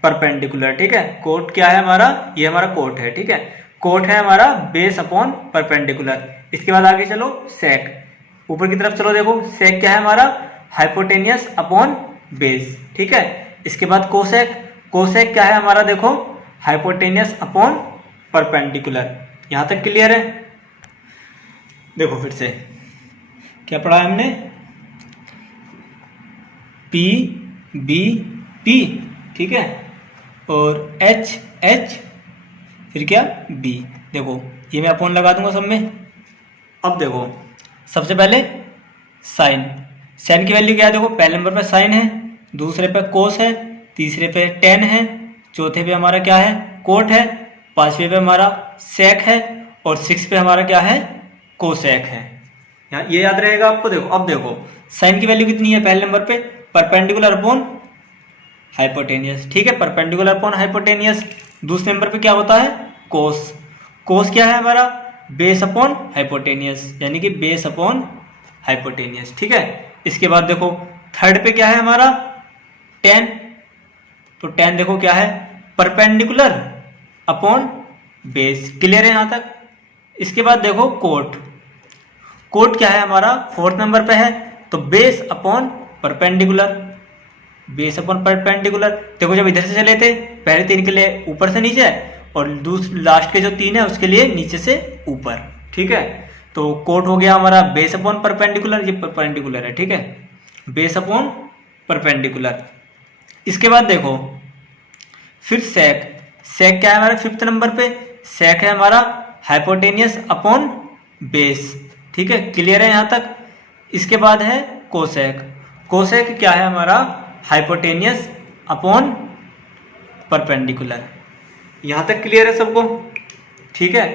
परपेंडिकुलर, ठीक है। कोट क्या है हमारा, ये हमारा कोट है, ठीक है, कोट है हमारा बेस अपॉन परपेंडिकुलर। इसके बाद आगे चलो सेक, ऊपर की तरफ चलो, देखो सेक क्या है हमारा, हाइपोटेनियस अपॉन बेस, ठीक है। इसके बाद कोसेक, कोसेक क्या है हमारा देखो, हाइपोटेनियस अपॉन परपेंडिकुलर। यहां तक क्लियर है? देखो फिर से क्या पढ़ा है हमने, पी बी पी, ठीक है, और एच एच, फिर क्या बी। देखो ये मैं अपॉन लगा दूंगा सब में। अब देखो सबसे पहले साइन, साइन की वैल्यू क्या है देखो, पहले नंबर पे साइन है, दूसरे पे कोस है, तीसरे पे टेन है, चौथे पे हमारा क्या है, कोट है, पांचवें पे हमारा सेक है, और सिक्स पे हमारा क्या है, कोसेक है। यहाँ ये याद रहेगा आपको। देखो अब देखो साइन की वैल्यू कितनी है पहले नंबर पे, परपेंडिकुलर अपॉन हाइपोटेनियस, ठीक है, परपेंडिकुलर अपॉन हाइपोटेनियस। दूसरे नंबर पे क्या होता है, कोस, कोस क्या है हमारा, बेस अपॉन हाइपोटेनियस यानी कि बेस अपॉन हाइपोटेनियस, ठीक है। इसके बाद देखो थर्ड पे क्या है हमारा, टेन, तो टेन देखो क्या है, परपेंडिकुलर अपॉन बेस। क्लियर है यहां तक? इसके बाद देखो कोट, कोट क्या है हमारा, फोर्थ नंबर पे है, तो base upon perpendicular, base upon perpendicular. देखो जब इधर से चले थे पहले तीन के लिए ऊपर से नीचे, और दूसरे लास्ट के जो तीन है उसके लिए नीचे से ऊपर, ठीक है। तो कोट हो गया हमारा बेस अपॉन परपेंडिकुलर, ये परपेंडिकुलर है, ठीक है, बेस अपॉन परपेंडिकुलर। इसके बाद देखो फिर सेक, सेक क्या है हमारा फिफ्थ नंबर पे, सेक है हमारा हाइपोटेनियस अपॉन बेस, ठीक है, क्लियर है यहां तक। इसके बाद है कोसेक, कोसेक क्या है हमारा, हाइपोटेनियस अपॉन परपेंडिकुलर। यहां तक क्लियर है सबको? ठीक है।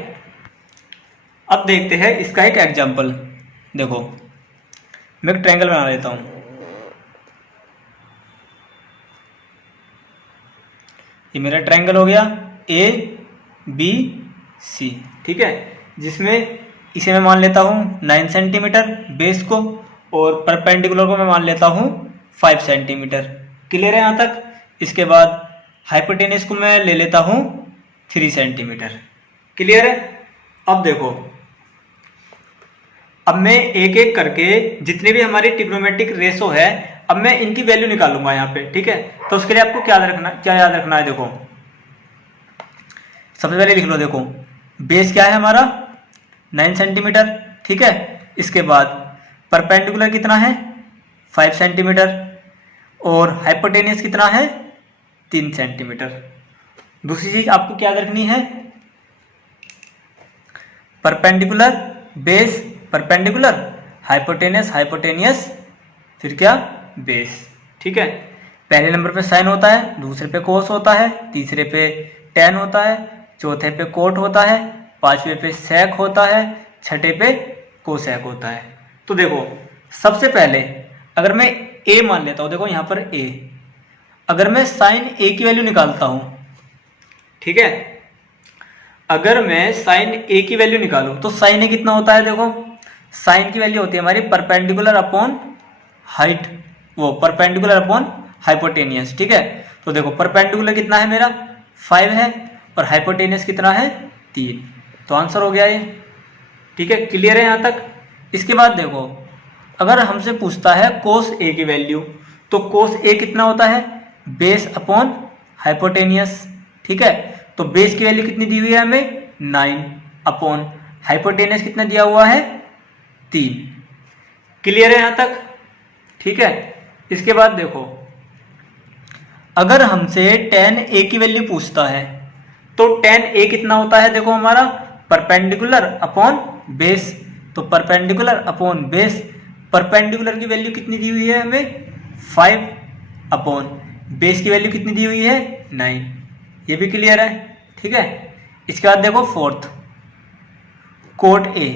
अब देखते हैं इसका एक एग्जांपल। देखो मैं एक ट्रायंगल बना लेता हूं, ये मेरा ट्रायंगल हो गया ए बी सी, ठीक है, जिसमें इसे मैं मान लेता हूँ 9 सेंटीमीटर बेस को, और परपेंडिकुलर को मैं मान लेता हूँ 5 सेंटीमीटर। क्लियर है यहाँ तक? इसके बाद हाइपोटेनियस को मैं ले लेता हूँ 3 सेंटीमीटर। क्लियर है? अब देखो, अब मैं एक एक करके जितने भी हमारी ट्रिग्नोमेट्रिक रेशो है, अब मैं इनकी वैल्यू निकालूंगा यहाँ पे, ठीक है। तो उसके लिए आपको क्या याद रखना है, देखो सबसे पहले लिख लो, देखो बेस क्या है हमारा 9 सेंटीमीटर, ठीक है। इसके बाद परपेंडिकुलर कितना है 5 सेंटीमीटर, और हाइपोटेनियस कितना है 3 सेंटीमीटर। दूसरी चीज आपको क्या याद रखनी है, perpendicular base perpendicular, hypotenuse hypotenuse, फिर क्या बेस, ठीक है। पहले नंबर पे साइन होता है, दूसरे पे कोस होता है, तीसरे पे टेन होता है, चौथे पे कोट होता है, पांचवे पे सेक होता है, छठे पे कोसेक होता है। तो देखो सबसे पहले अगर मैं ए मान लेता हूं, देखो यहां पर ए, अगर मैं साइन ए की वैल्यू निकालता हूं, ठीक है, अगर मैं साइन ए की वैल्यू निकालूं तो साइन ए कितना होता है, देखो साइन की वैल्यू होती है हमारी परपेंडिकुलर अपॉन हाइट, वो परपेंडिकुलर अपॉन हाइपोटेनियस, ठीक है। तो देखो परपेंडिकुलर कितना है मेरा 5 है, और हाइपोटेनियस कितना है 3, तो आंसर हो गया ये, ठीक है। क्लियर है यहां तक? इसके बाद देखो अगर हमसे पूछता है कोस ए की वैल्यू, तो कोस ए कितना होता है, बेस अपॉन हाइपोटेनियस, ठीक है। तो बेस की वैल्यू कितनी दी हुई है हमें 9 अपॉन हाइपोटेनियस कितना दिया हुआ है 3। क्लियर है यहां तक, ठीक है। इसके बाद देखो, अगर हमसे tan a की वैल्यू पूछता है तो tan a कितना होता है, देखो हमारा परपेंडिकुलर अपॉन बेस, तो परपेंडिकुलर अपॉन बेस, परपेंडिकुलर की वैल्यू कितनी दी हुई है हमें 5 अपॉन बेस की वैल्यू कितनी दी हुई है 9। ये भी क्लियर है, ठीक है। इसके बाद देखो फोर्थ, कोट ए,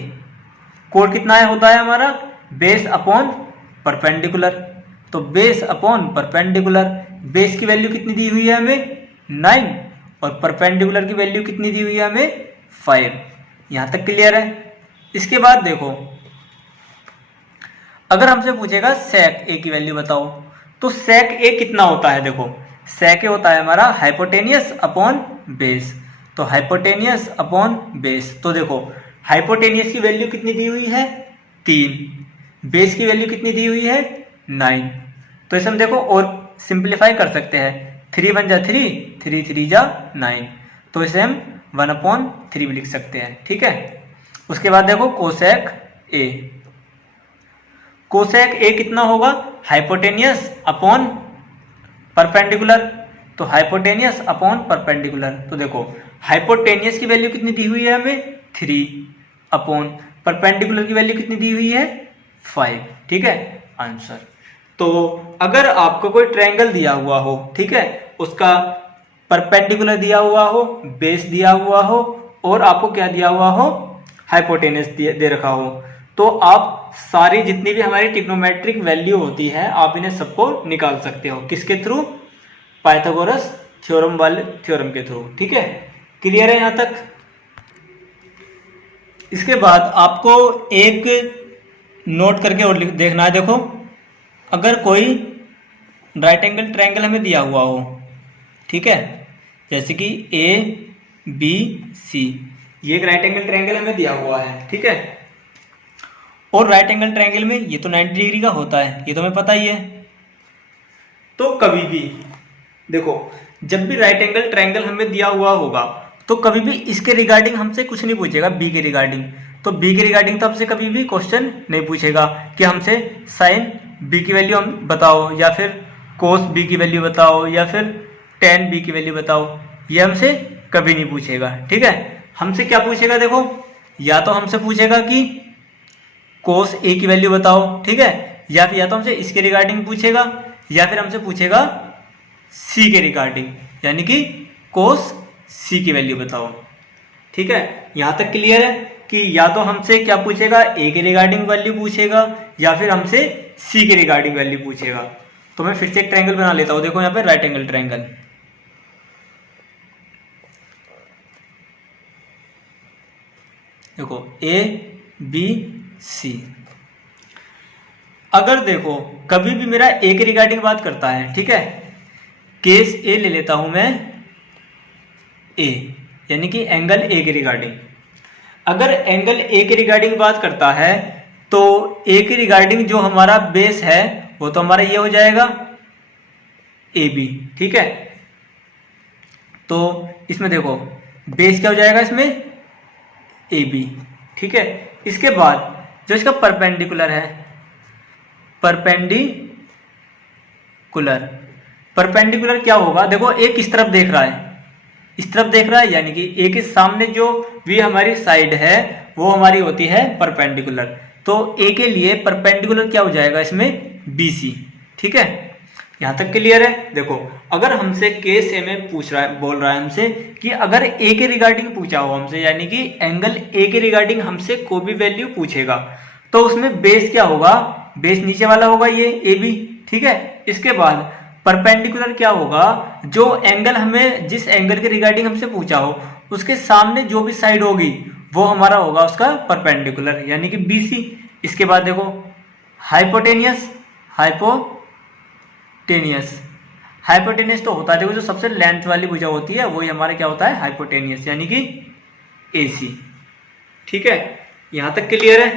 कोट कितना है होता है हमारा बेस अपॉन परपेंडिकुलर, तो बेस अपॉन परपेंडिकुलर, बेस की वैल्यू कितनी दी हुई है हमें 9 और परपेंडिकुलर की वैल्यू कितनी दी हुई है हमें 5। यहां तक क्लियर है। इसके बाद देखो, अगर हमसे पूछेगा सेक ए की वैल्यू बताओ, तो सेक ए कितना होता है, देखो सेक ए होता है हमारा हाइपोटेनियस अपॉन बेस, तो हाइपोटेनियस अपॉन बेस, तो देखो हाइपोटेनियस की वैल्यू कितनी दी हुई है 3, बेस की वैल्यू कितनी दी हुई है 9। तो इसे हम देखो और सिंप्लीफाई कर सकते हैं, 3 1 जा 3, 3 3 जा 9, तो इसे हम 1/3 भी लिख सकते हैं, ठीक है। उसके बाद देखो कोसेक ए, कोसेक ए कितना होगा हाइपोटेनियस अपॉन परपेंडिकुलर, तो हाइपोटेनियस अपॉन परपेंडिकुलर, तो देखो हाइपोटेनियस की वैल्यू कितनी दी हुई है हमें 3 अपॉन परपेंडिकुलर की वैल्यू कितनी दी हुई है 5, ठीक है आंसर। तो अगर आपको कोई ट्रायंगल दिया हुआ हो, ठीक है, उसका परपेंडिकुलर दिया हुआ हो, बेस दिया हुआ हो और आपको क्या दिया हुआ हो हाइपोटेनियस दे रखा हो, तो आप सारी जितनी भी हमारी ट्रिग्नोमेट्रिक वैल्यू होती है आप इन्हें सबको निकाल सकते हो, किसके थ्रू, पाइथागोरस थ्योरम वाले थ्योरम के थ्रू, ठीक है। क्लियर है यहां तक। इसके बाद आपको एक नोट करके और देखना है, देखो अगर कोई राइट एंगल ट्रायंगल हमें दिया हुआ हो, ठीक है, जैसे कि ए बी सी, ये एक राइट एंगल ट्रायंगल हमें दिया हुआ है, ठीक है, और राइट एंगल ट्रायंगल में ये तो 90 डिग्री का होता है, ये तो हमें पता ही है। तो कभी भी देखो, जब भी राइट एंगल ट्रायंगल हमें दिया हुआ होगा तो कभी भी इसके रिगार्डिंग हमसे कुछ नहीं पूछेगा, बी के रिगार्डिंग, तो बी के रिगार्डिंग तो हमसे कभी भी क्वेश्चन नहीं पूछेगा कि हमसे साइन बी की वैल्यू हम बताओ, या फिर कोस बी की वैल्यू बताओ, या फिर टेन बी की वैल्यू बताओ, ये हमसे कभी नहीं पूछेगा, ठीक है। हमसे क्या पूछेगा, देखो या तो हमसे पूछेगा कि कोस ए की वैल्यू बताओ, ठीक है, या तो हमसे इसके रिगार्डिंग पूछेगा, या फिर हमसे पूछेगा सी के रिगार्डिंग, यानी कि कोस सी की वैल्यू बताओ, ठीक है। यहां तक क्लियर है कि या तो हमसे क्या पूछेगा, ए के रिगार्डिंग वैल्यू पूछेगा, या फिर हमसे सी के रिगार्डिंग वैल्यू पूछेगा। तो मैं फिर से एक ट्रायंगल बना लेता हूं, देखो यहां पे राइट एंगल ट्रायंगल, देखो ए बी सी। अगर देखो कभी भी मेरा ए के रिगार्डिंग बात करता है, ठीक है, केस ए ले लेता हूं मैं, ए यानी कि एंगल ए के रिगार्डिंग, अगर एंगल ए के रिगार्डिंग बात करता है तो ए के रिगार्डिंग जो हमारा बेस है वो तो हमारा ये हो जाएगा ए बी, ठीक है। तो इसमें देखो बेस क्या हो जाएगा इसमें ए बी, ठीक है। इसके बाद जो इसका परपेंडिकुलर है, परपेंडिकुलर, परपेंडिकुलर क्या होगा, देखो ए किस तरफ देख रहा है, इस तरफ देख रहा है, यानी कि ए के सामने जो भी हमारी साइड है वो हमारी होती है परपेंडिकुलर, तो ए के लिए परपेंडिकुलर क्या हो जाएगा इसमें बी सी, ठीक है। यहां तक क्लियर है। देखो अगर हमसे केस ए में पूछ रहा है, बोल रहा है हमसे कि अगर ए के रिगार्डिंग पूछा हो हमसे, यानी कि एंगल ए के रिगार्डिंग हमसे कोई भी वैल्यू पूछेगा, तो उसमें बेस क्या होगा, बेस नीचे वाला होगा ये ए बी, ठीक है। इसके बाद परपेंडिकुलर क्या होगा, जो एंगल हमें, जिस एंगल के रिगार्डिंग हमसे पूछा हो उसके सामने जो भी साइड होगी वो हमारा होगा उसका परपेंडिकुलर, यानी कि बी सी। इसके बाद देखो हाइपोटेनियस, हाइपोटेनियस, हाइपोटेनियस तो होता है, देखो जो सबसे लेंथ वाली भुजा होती है वही हमारा क्या होता है हाइपोटेनियस, यानी कि ए सी, ठीक है। यहां तक क्लियर है।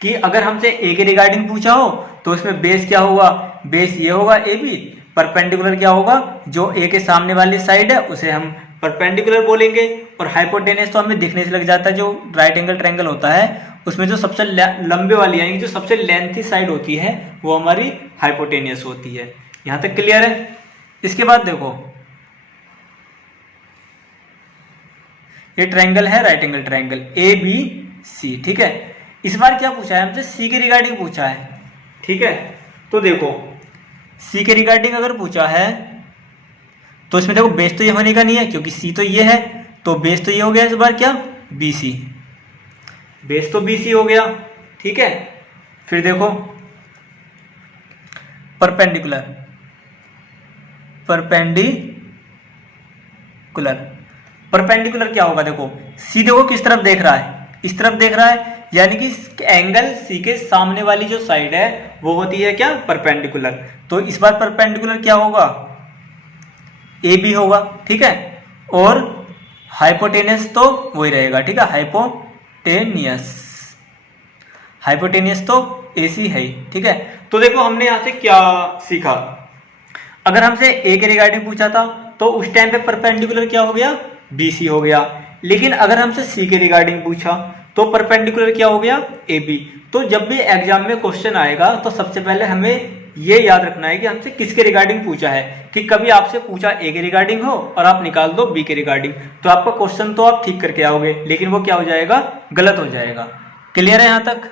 कि अगर हमसे ए के रिगार्डिंग पूछा हो तो इसमें बेस क्या होगा, बेस ये होगा ए बी, परपेंडिकुलर क्या होगा, जो ए के सामने वाली साइड है उसे हम परपेंडिकुलर बोलेंगे, और हाइपोटेनस तो हमें दिखने से लग जाता है, जो राइट एंगल ट्रायंगल होता है उसमें जो सबसे लंबे वाली यानी जो सबसे लेंथी साइड होती है वो हमारी हाइपोटेनियस होती है। यहां तक क्लियर है। इसके बाद देखो ये ट्रायंगल है right angle triangle A B C, ठीक है। इस बार क्या पूछा है हमसे, सी के रिगार्डिंग पूछा है, ठीक है। तो देखो सी के रिगार्डिंग अगर पूछा है तो इसमें देखो बेस तो ये होने का नहीं है क्योंकि सी तो ये है, तो बेस तो ये हो गया इस बार क्या, बी सी, बेस तो बी सी हो गया, ठीक है। फिर देखो परपेंडिकुलर, परपेंडिकुलर क्या होगा, देखो सी देखो किस तरफ देख रहा है, इस तरफ देख रहा है, यानी कि एंगल सी के सामने वाली जो साइड है वो होती है क्या, परपेंडिकुलर। तो इस बार परपेंडिकुलर क्या होगा, ए बी होगा, ठीक है। और हाइपोटेनियस तो वही रहेगा, ठीक है, हाइपोटेनियस तो ए सी है ही, ठीक है। तो देखो हमने यहां से क्या सीखा, अगर हमसे ए के रिगार्डिंग पूछा था तो उस टाइम पे परपेंडिकुलर क्या हो गया, बी सी हो गया, लेकिन अगर हमसे सी के रिगार्डिंग पूछा तो परपेंडिकुलर क्या हो गया, ए बी। तो जब भी एग्जाम में क्वेश्चन आएगा तो सबसे पहले हमें ये याद रखना है कि हमसे किसके रिगार्डिंग पूछा है, कि कभी आपसे पूछा ए के रिगार्डिंग हो और आप निकाल दो बी के रिगार्डिंग, तो आपका क्वेश्चन तो आप ठीक करके आओगे लेकिन वो क्या हो जाएगा, गलत हो जाएगा। क्लियर है यहां तक।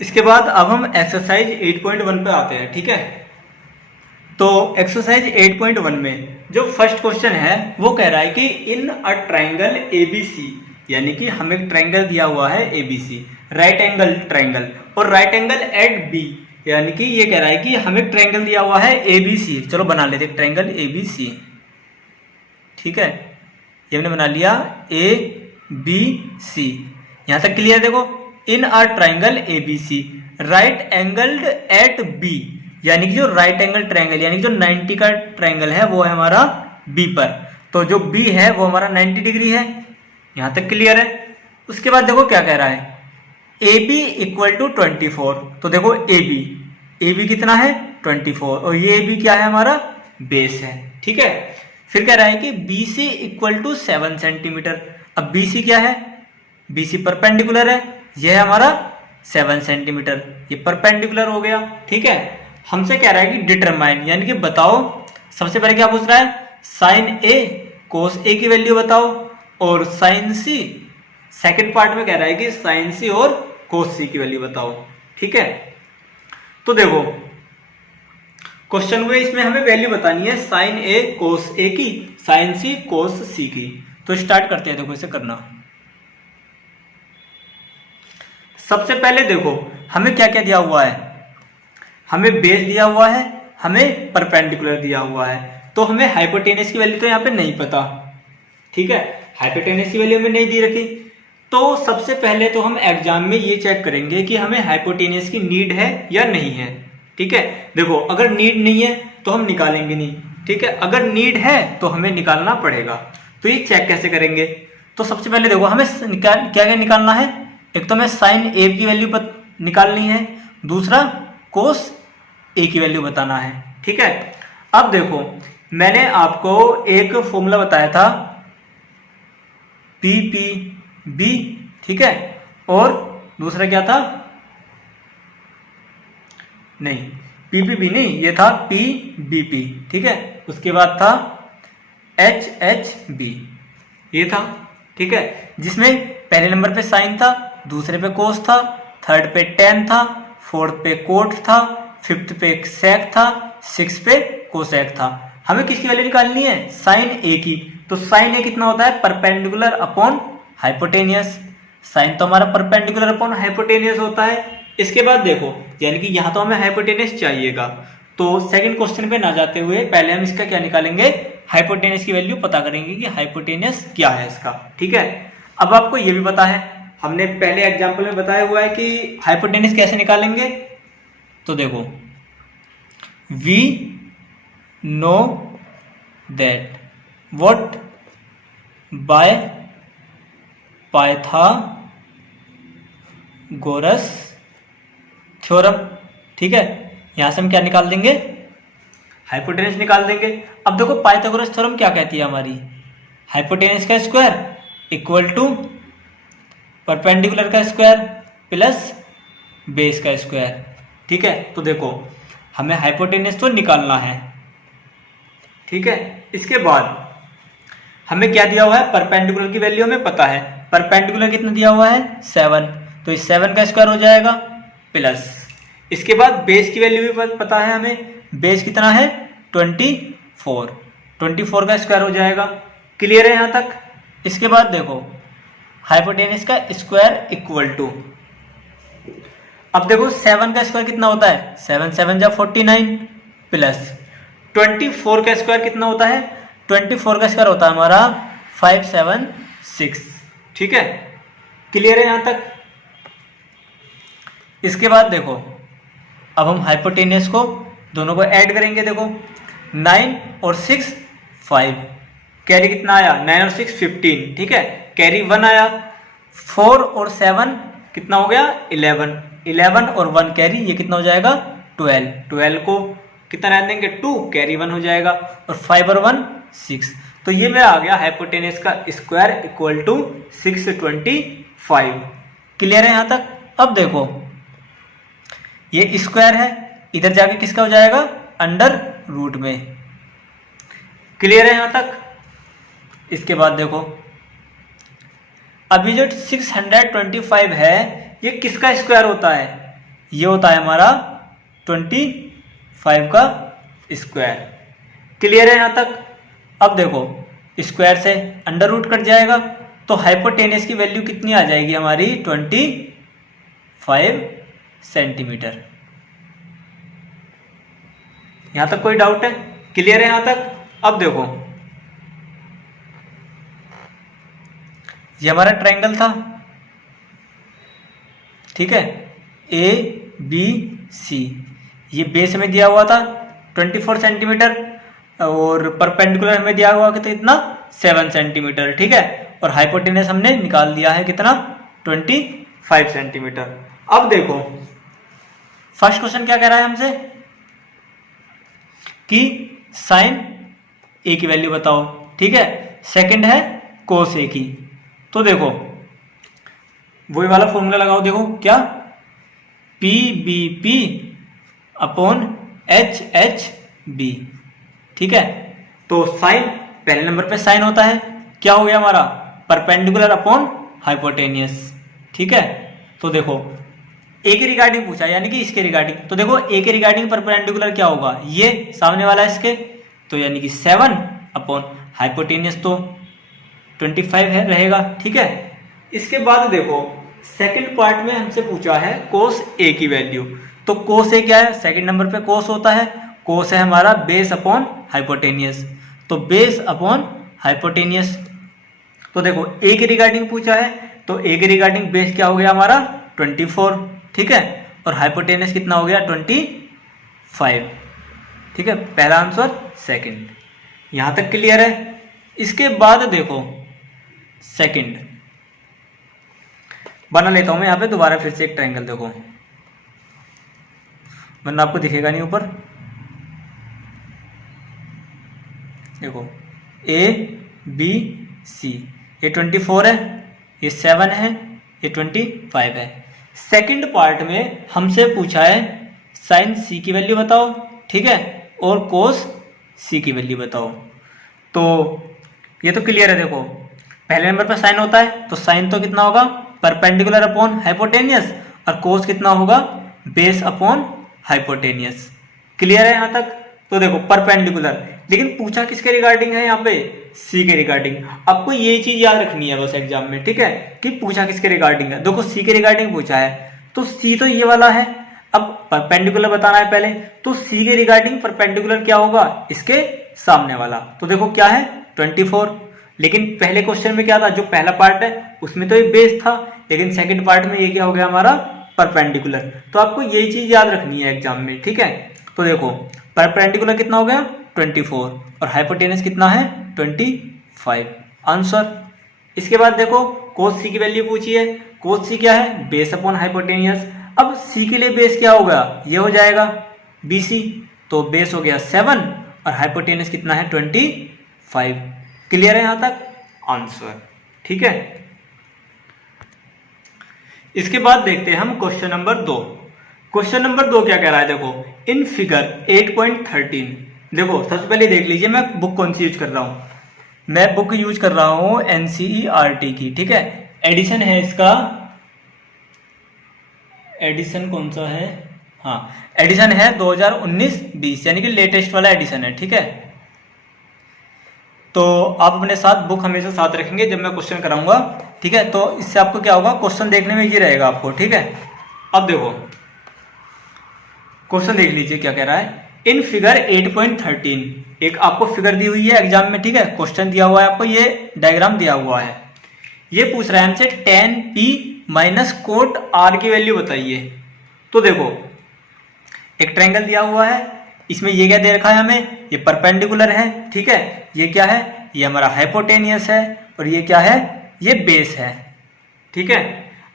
इसके बाद अब हम एक्सरसाइज 8.1 पे आते हैं, ठीक है। तो एक्सरसाइज 8.1 में जो फर्स्ट क्वेश्चन है वो कह रहा है कि इन अ ट्राइंगल एबीसी, यानी कि हमें एक ट्राइंगल दिया हुआ है एबीसी, राइट एंगल ट्राइंगल, और राइट एंगल एट बी, यानी कि ये कह रहा है कि हमें ट्राइंगल दिया हुआ है एबीसी। चलो बना लेते हैं ट्राइंगल एबीसी, ठीक है, ये हमने बना लिया ए बी सी। यहां तक क्लियर। देखो in a triangle A B C right angled at B, यानी कि जो राइट एंगल ट्राइंगल यानी कि जो 90 का ट्राइंगल है वो है हमारा बी पर, तो जो बी है वो हमारा 90 डिग्री है। यहां तक क्लियर है। उसके बाद देखो क्या कह रहा है, ए बी इक्वल टू 24, तो देखो ए बी कितना है 24, और ये ए बी क्या है हमारा बेस है, ठीक है। फिर कह रहा है कि B C equal to 7 centimetre. अब बी सी क्या है, बी सी परपेंडिकुलर है, यह है हमारा 7 सेंटीमीटर, ये परपेंडिकुलर हो गया, ठीक है। हमसे कह रहा है कि डिटरमाइन, यानी कि बताओ, सबसे पहले क्या पूछ रहा है, साइन ए कोस ए की वैल्यू बताओ, और साइन सी सेकंड पार्ट में कह रहा है कि साइन सी और कोस सी की वैल्यू बताओ, ठीक है। तो देखो क्वेश्चन में इसमें हमें वैल्यू बतानी है साइन ए कोस ए की, साइन सी कोस सी की। तो स्टार्ट करते हैं, देखो इसे करना। सबसे पहले देखो हमें क्या क्या दिया हुआ है, हमें बेस दिया हुआ है, हमें परपेंडिकुलर दिया हुआ है, तो हमें हाइपोटेनस की वैल्यू तो यहाँ पे नहीं पता, ठीक है, हाइपोटेनस की वैल्यू हमें नहीं दी रखी। तो सबसे पहले तो हम एग्जाम में ये चेक करेंगे कि हमें हाइपोटेनस की नीड है या नहीं है, ठीक है। देखो अगर नीड नहीं है तो हम निकालेंगे नहीं, ठीक है, अगर नीड है तो हमें निकालना पड़ेगा। तो ये चेक कैसे करेंगे, तो सबसे पहले देखो हमें क्या क्या निकालना है, एक तो हमें साइन ए की वैल्यू निकालनी है, दूसरा कोस ए की वैल्यू बताना है, ठीक है। अब देखो मैंने आपको एक फॉर्मूला बताया था पी पी बी, ठीक है, और दूसरा क्या था, नहीं पी पी बी नहीं, ये था पी बी पी, ठीक है। उसके बाद था एच एच बी, ये था, ठीक है, जिसमें पहले नंबर पे साइन था, दूसरे पे कोस था, थर्ड पे टेन था, फोर्थ पे कोट था, फिफ्थ पे सेक था, सिक्स पे कोसेक था। हमें किसकी वैल्यू निकालनी है, साइन ए की। तो साइन ए कितना होता है, परपेंडिकुलर अपॉन हाइपोटेनियस, साइन तो हमारा परपेंडिकुलर अपॉन हाइपोटेनियस होता है। इसके बाद देखो यानी कि यहां तो हमें हाइपोटेनियस चाहिएगा, तो सेकंड क्वेश्चन पे ना जाते हुए पहले हम इसका क्या निकालेंगे, हाइपोटेनियस की वैल्यू पता करेंगे कि हाइपोटेनियस क्या है इसका, ठीक है। अब आपको ये भी पता है, हमने पहले एग्जाम्पल में बताया हुआ है कि हाइपोटेनियस कैसे निकालेंगे। तो देखो we know that what by Pythagoras theorem. ठीक है, यहां से हम क्या निकाल देंगे, हाइपोटेनस निकाल देंगे। अब देखो पाइथागोरस थ्योरम क्या कहती है हमारी, हाइपोटेनस का स्क्वायर इक्वल टू परपेंडिकुलर का स्क्वायर प्लस बेस का स्क्वायर। ठीक है, तो देखो हमें हाइपोटेनस तो निकालना है। ठीक है, इसके बाद हमें क्या दिया हुआ है, परपेंडिकुलर की वैल्यू हमें पता है। परपेंडिकुलर कितना दिया हुआ है 7, तो इस 7 का स्क्वायर हो जाएगा प्लस, इसके बाद बेस की वैल्यू भी पता है हमें, बेस कितना है 24, 24 का स्क्वायर हो जाएगा। क्लियर है यहाँ तक। इसके बाद देखो हाइपोटेनस का स्क्वायर इक्वल टू, अब देखो 7 का स्क्वायर कितना होता है, 7 7 जा 49 प्लस 24 का स्क्वायर कितना होता है, 24 का स्क्वायर होता है हमारा 576। ठीक है, क्लियर है यहाँ तक। इसके बाद देखो अब हम हाइपोटेनस को दोनों को ऐड करेंगे। देखो 9 और 6 5, कैरी कितना आया 9 और 6 15। ठीक है, कैरी 1 आया, 4 और 7 कितना हो गया 11, 11 और 1 कैरी, ये कितना हो जाएगा 12, 12 को कितना रहने देंगे 2, कैरी 1 हो जाएगा, और 5 और 1 6। तो ये मेरा आ गया हाइपोटेनस का स्क्वायर इक्वल टू 625। क्लियर है यहाँ तक। अब देखो ये स्क्वायर है, इधर जाके किसका हो जाएगा अंडर रूट में। क्लियर है यहाँ तक। इसके बाद देखो अभी जो 625 है ये किसका स्क्वायर होता है, ये होता है हमारा 25 का स्क्वायर। क्लियर है यहाँ तक। अब देखो स्क्वायर से अंडर रूट कट जाएगा, तो हाइपोटेनस की वैल्यू कितनी आ जाएगी हमारी 25 सेंटीमीटर। यहां तक कोई डाउट है, क्लियर है यहां तक। अब देखो ये हमारा ट्रायंगल था, ठीक है, ए बी सी, ये बेस में दिया हुआ था 24 सेंटीमीटर और परपेंडिकुलर में दिया हुआ कितना इतना 7 सेंटीमीटर। ठीक है, और हाइपोटेनस हमने निकाल दिया है कितना 25 सेंटीमीटर। अब देखो फर्स्ट क्वेश्चन क्या कह रहा है हमसे कि साइन ए की वैल्यू बताओ। ठीक है, सेकंड है कोस ए की। तो देखो वही वाला फॉर्मूला लगाओ, देखो क्या P B P upon H H B. ठीक है, तो साइन पहले नंबर पे साइन होता है, क्या हो गया हमारा परपेंडिकुलर अपॉन हाइपोटेनियस। ठीक है, तो देखो ए के रिगार्डिंग पूछा यानी कि इसके रिगार्डिंग, तो देखो ए के रिगार्डिंग परपेंडिकुलर क्या होगा, ये सामने वाला इसके, तो यानी कि 7 अपॉन हाइपोटेनियस तो 25 है रहेगा। ठीक है, इसके बाद देखो सेकंड पार्ट में हमसे पूछा है कोस ए की वैल्यू। तो कोस ए क्या है, सेकंड नंबर पे कोस होता है, कोस है हमारा बेस अपॉन हाइपोटेनियस, तो बेस अपॉन हाइपोटेनियस। तो देखो ए के रिगार्डिंग पूछा है, तो ए के रिगार्डिंग बेस क्या हो गया हमारा 24। ठीक है, और हाइपोटेनियस कितना हो गया 25। ठीक है, पहला आंसर सेकंड। यहां तक क्लियर है। इसके बाद देखो सेकंड बना लेता हूं मैं यहां पे दोबारा फिर से एक ट्रायंगल, देखो वरना आपको दिखेगा नहीं ऊपर। देखो ए बी सी, ये 24 है, ये 7 है, ये 25 है। सेकंड पार्ट में हमसे पूछा है साइन सी की वैल्यू बताओ। ठीक है, और कोस सी की वैल्यू बताओ। तो ये तो क्लियर है, देखो पहले नंबर पर साइन होता है, तो साइन तो कितना होगा परपेंडिकुलर अपॉन हाइपोटेनियस, और कोस कितना होगा बेस अपॉन हाइपोटेनियस। क्लियर है यहां तक। तो देखो परपेंडिकुलर, लेकिन पूछा किसके रिगार्डिंग है यहाँ पे सी के रिगार्डिंग। आपको ये चीज याद रखनी है बस एग्जाम में, ठीक है, कि पूछा किसके रिगार्डिंग है। देखो सी के रिगार्डिंग पूछा है, तो सी तो ये वाला है, अब परपेंडिकुलर बताना है पहले, तो सी के रिगार्डिंग परपेंडिकुलर क्या होगा इसके सामने वाला। तो देखो क्या है 24, लेकिन पहले क्वेश्चन में क्या था, जो पहला पार्ट है उसमें तो ये बेस था, लेकिन सेकंड पार्ट में ये क्या हो गया हमारा परपेंडिकुलर। तो आपको ये चीज याद रखनी है एग्जाम में, ठीक है। तो देखो परपेंडिकुलर कितना हो गया 24 और हाइपोटेनस कितना है 25 आंसर। इसके बाद देखो कोस सी की वैल्यू पूछी है। कोस सी क्या है? Base upon hypotenuse. अब सी के लिए बेस क्या होगा? ये हो जाएगा BC। तो बेस हो गया 7 और हाइपोटेनियस कितना है? 25। क्लियर है यहां तक? आंसर। ठीक है, इसके बाद देखते हैं हम क्वेश्चन नंबर 2। क्वेश्चन नंबर 2 क्या कह रहा है? देखो इन फिगर 8.13। देखो सबसे पहले देख लीजिए मैं बुक कौन सी यूज कर रहा हूं। मैं बुक यूज कर रहा हूं NCERT की। ठीक है, एडिशन है इसका, एडिशन कौन सा है? हाँ, एडिशन है 2019-20, यानी कि लेटेस्ट वाला एडिशन है। ठीक है, तो आप अपने साथ बुक हमेशा साथ रखेंगे जब मैं क्वेश्चन कराऊंगा। ठीक है, तो इससे आपको क्या होगा? क्वेश्चन देखने में इजी रहेगा आपको। ठीक है, अब देखो क्वेश्चन देख लीजिए क्या कह रहा है। इन फिगर 8.13 एक आपको फिगर दी हुई है एग्जाम में। ठीक है, क्वेश्चन दिया हुआ है आपको, ये डायग्राम दिया हुआ है। ये पूछ रहा है हमसे tan P minus cot R की वैल्यू बताइए। तो देखो एक ट्रायंगल दिया हुआ है, इसमें ये क्या दे रखा है हमें? ये परपेंडिकुलर है। ठीक है, ये क्या है? ये हमारा हाइपोटेनियस है और ये क्या है? ये बेस है। ठीक है,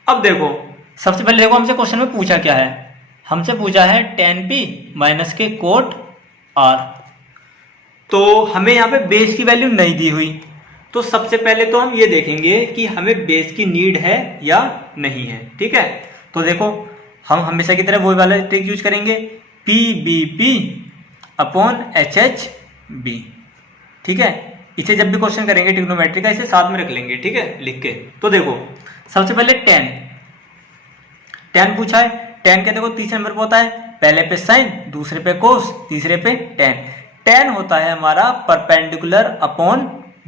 अब देखो सबसे पहले देखो हमसे क्वेश्चन में पूछा क्या है। हमसे पूछा है tan P माइनस के कोट R। तो हमें यहाँ पे बेस की वैल्यू नहीं दी हुई, तो सबसे पहले तो हम ये देखेंगे कि हमें बेस की नीड है या नहीं है। ठीक है, तो देखो हम हमेशा की तरह वही वाला ट्रिक यूज करेंगे, PBP अपॉन HHB। ठीक है, इसे जब भी क्वेश्चन करेंगे ट्रिग्नोमेट्री का इसे साथ में रख लेंगे। ठीक है, लिख के। तो देखो सबसे पहले tan पूछा है। tan क्या देखो तीसरे नंबर पे होता है, पहले पे साइन, दूसरे पे कोस, तीसरे पे tan होता है हमारा परपेंडिकुलर अपॉन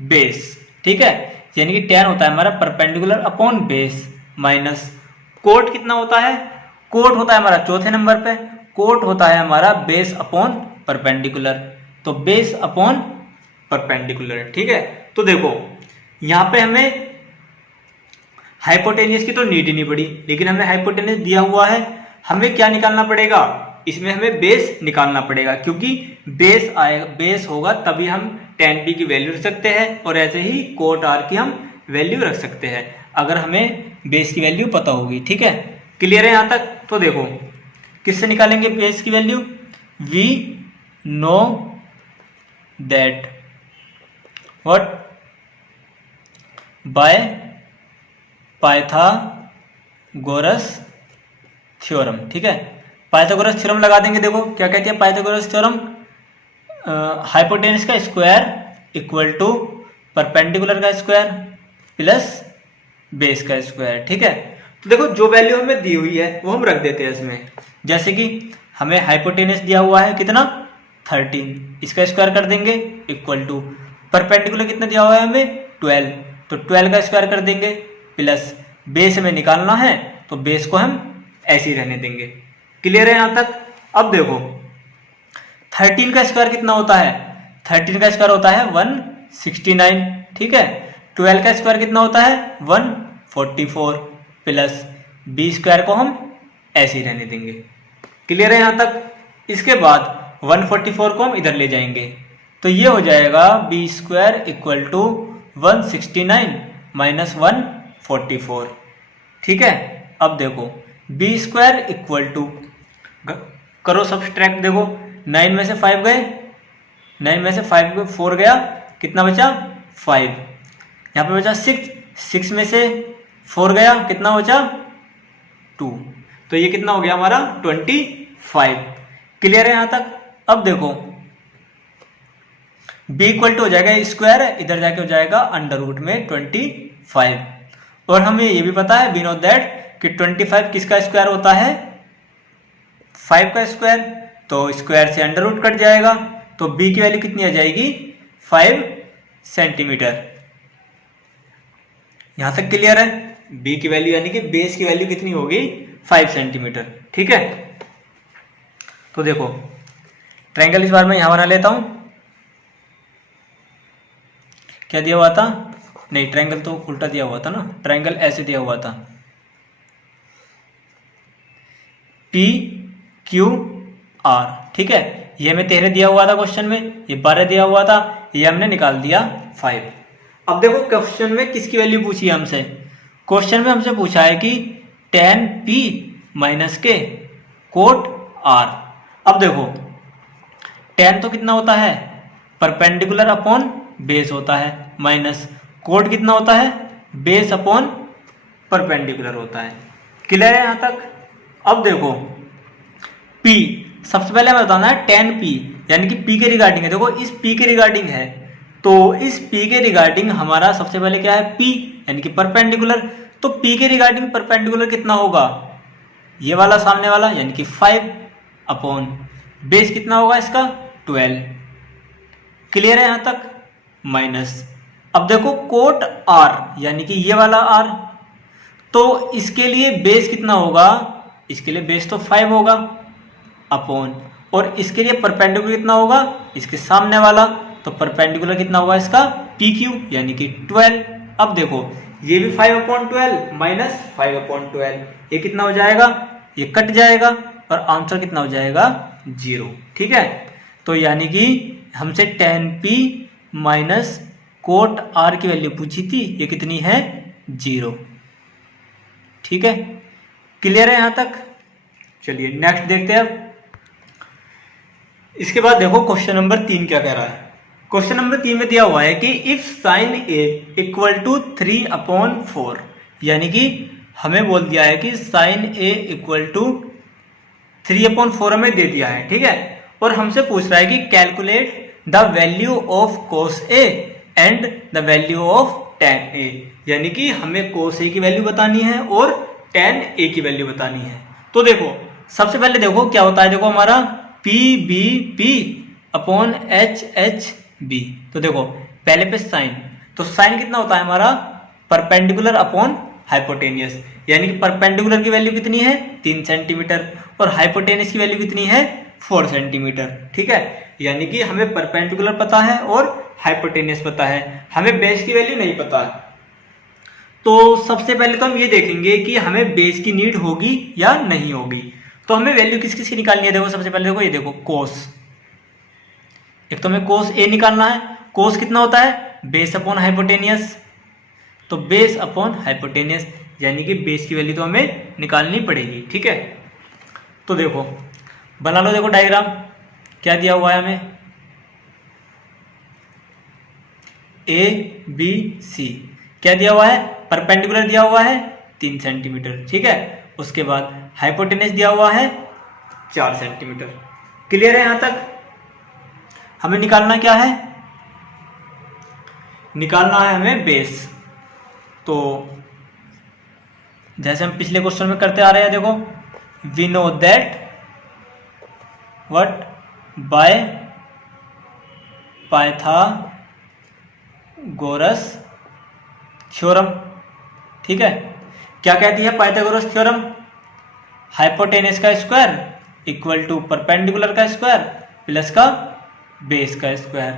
बेस। ठीक है, यानी कि tan होता है हमारा perpendicular upon base minus cot कितना होता है? कोट होता है हमारा चौथे नंबर पे, कोट होता है हमारा बेस अपॉन परपेंडिकुलर। तो बेस अपॉन परपेंडिकुलर। ठीक है, तो देखो यहां पे हमें हाइपोटेनियस की तो नीड ही नहीं पड़ी, लेकिन हमें हाइपोटेनियस दिया हुआ है। हमें क्या निकालना पड़ेगा? इसमें हमें बेस निकालना पड़ेगा, क्योंकि बेस आएगा, बेस होगा तभी हम tan P की वैल्यू रख सकते हैं और ऐसे ही कोट R की हम वैल्यू रख सकते हैं, अगर हमें बेस की वैल्यू पता होगी। ठीक है, क्लियर है यहां तक? तो देखो किससे निकालेंगे बेस की value? We know that what by Pythagoras theorem. ठीक है, पाइथागोरस थ्योरम लगा देंगे। देखो क्या कहती है पाइथागोरस थ्योरम? हाइपोटेनस का स्क्वायर इक्वल टू परपेंडिकुलर का स्क्वायर प्लस बेस का स्क्वायर। ठीक है, तो देखो जो वैल्यू हमें दी हुई है वो हम रख देते हैं इसमें। जैसे कि हमें हाइपोटेनस दिया हुआ है कितना? 13, इसका स्क्वायर कर देंगे इक्वल टू परपेंडिकुलर कितना दिया हुआ है हमें? 12, तो 12 का स्क्वायर कर देंगे प्लस बेस हमें निकालना है तो बेस को हम ऐसे ही रहने देंगे। क्लियर है यहां तक? अब देखो 13 का स्क्वायर कितना होता है? 13 का स्क्वायर होता है 169। ठीक है, 12 का स्क्वायर कितना होता है? 144 प्लस बी स्क्वायर को हम ऐसे ही रहने देंगे। क्लियर है यहां तक? इसके बाद 144 को हम इधर ले जाएंगे तो ये हो जाएगा B square equal to 169 minus 144। ठीक है, अब देखो बी स्क्वायर इक्वल टू करो सब्सट्रैक्ट। देखो 9 में से 5 गए, 9 में से 5 4 गया, कितना बचा? 5। यहाँ पे बचा 6, 6 में से 4 गया, कितना बचा? 2। तो ये कितना हो गया हमारा? 25। क्लियर है यहां तक? अब देखो b इक्वल टू हो जाएगा स्क्वायर, इधर जाके हो जाएगा अंडर रूट में 25। और हमें ये भी पता है, वी नो दैट कि 25 किसका स्क्वायर होता है? 5 का स्क्वायर। तो स्क्वायर से अंडर रूट कट जाएगा तो b की वैल्यू कितनी आ जाएगी? 5 सेंटीमीटर। यहां तक क्लियर है? b की वैल्यू यानी कि बेस की वैल्यू कितनी होगी? 5 सेंटीमीटर। ठीक है, तो देखो ट्रायंगल इस बार मैं यहां बना लेता हूं। क्या दिया हुआ था? नहीं, ट्रायंगल तो उल्टा दिया हुआ था ना, ट्रायंगल ऐसे दिया हुआ था P Q R। ठीक है, ये हमें 13 दिया हुआ था क्वेश्चन में, ये 12 दिया हुआ था, ये हमने निकाल दिया 5। अब देखो क्वेश्चन में किसकी वैल्यू पूछी है हमसे, क्वेश्चन में हमसे पूछा है कि tan p माइनस के कोट r। अब देखो tan तो कितना होता है, परपेंडिकुलर अपॉन बेस होता है, माइनस कोट कितना होता है, बेस अपॉन परपेंडिकुलर होता है। क्लियर है यहाँ तक। अब देखो p, सबसे पहले हमें बताना है tan p यानी कि p के रिगार्डिंग है। देखो इस p के रिगार्डिंग है, तो इस p के रिगार्डिंग हमारा सबसे पहले क्या है, p यानी कि परपेंडिकुलर। तो p के रिगार्डिंग परपेंडिकुलर कितना होगा, ये वाला सामने वाला यानी कि 5 अपॉन बेस कितना होगा इसका 12। क्लियर है यहाँ तक, माइनस। अब देखो कोट r यानी कि ये वाला r, तो इसके लिए बेस कितना होगा, इसके लिए बेस तो 5 होगा अपॉन, और इसके लिए परपेंडिकुलर कितना होगा, इसके सामने वाला, तो परपेंडिकुलर कितना होगा इसका PQ यानी कि 12। अब देखो ये भी 5 अपॉन 12 माइनस 5 अपॉन 12, ये कितना हो जाएगा, ये कट जाएगा और आंसर कितना हो जाएगा 0। ठीक है, तो यानी कि हमसे tan p minus cot r की वैल्यू पूछी थी, ये कितनी है 0। ठीक है, क्लियर है यहाँ तक। चलिए नेक्स्ट देखते हैं अब। इसके बाद देखो क्वेश्चन नंबर 3 क्या कह रहा है। क्वेश्चन नंबर 3 में दिया हुआ है कि if sine a equal to 3 upon 4, यानी कि हमें बोल दिया है कि sine a equal to 3 upon 4 हमें दे दिया है। ठीक है, और हमसे पूछ रहा है कि calculate the value of cos a and the value of tan a, यानी कि हमें cos a की वैल्यू बतानी है और tan a की वैल्यू बतानी है। तो देखो सबसे पहले देखो क्या होता है, देखो हमारा P B P upon H H B. तो देखो पहले पे साइन, तो साइन कितना होता है हमारा परपेंडिकुलर अपॉन हाइपोटेनियस, यानी कि परपेंडिकुलर की वैल्यू कितनी है 3 सेंटीमीटर और हाइपोटेनियस की वैल्यू कितनी है 4 सेंटीमीटर। ठीक है, यानी कि हमें परपेंडिकुलर पता है और हाइपोटेनियस पता है, हमें बेस की वैल्यू नहीं पता है। तो सबसे पहले तो हम ये देखेंगे कि हमें बेस की नीड होगी या नहीं होगी। तो हमें वैल्यू किस किस की निकालनी है, देखो सबसे पहले देखो ये देखो कोस, एक तो हमें कोस ए निकालना है। कोस कितना होता है बेस अपॉन हाइपोटेनियस, तो बेस अपॉन हाइपोटेनियस यानी कि बेस की वैल्यू तो हमें निकालनी पड़ेगी। ठीक है, तो देखो बना लो, देखो डायग्राम क्या दिया हुआ है हमें, ए बी सी क्या दिया हुआ है, परपेंडिकुलर दिया हुआ है 3 सेंटीमीटर। ठीक है, उसके बाद हाइपोटेनस दिया हुआ है 4 सेंटीमीटर। क्लियर है यहाँ तक। हमें निकालना क्या है, निकालना है हमें बेस। तो जैसे हम पिछले क्वेश्चन में करते आ रहे हैं, देखो we know that what by Pythagoras theorem. ठीक है, क्या कहती है पाइथागोरस थ्योरम, हाइपोटेनस का स्क्वायर इक्वल टू परपेंडिकुलर का स्क्वायर प्लस का बेस का स्क्वायर।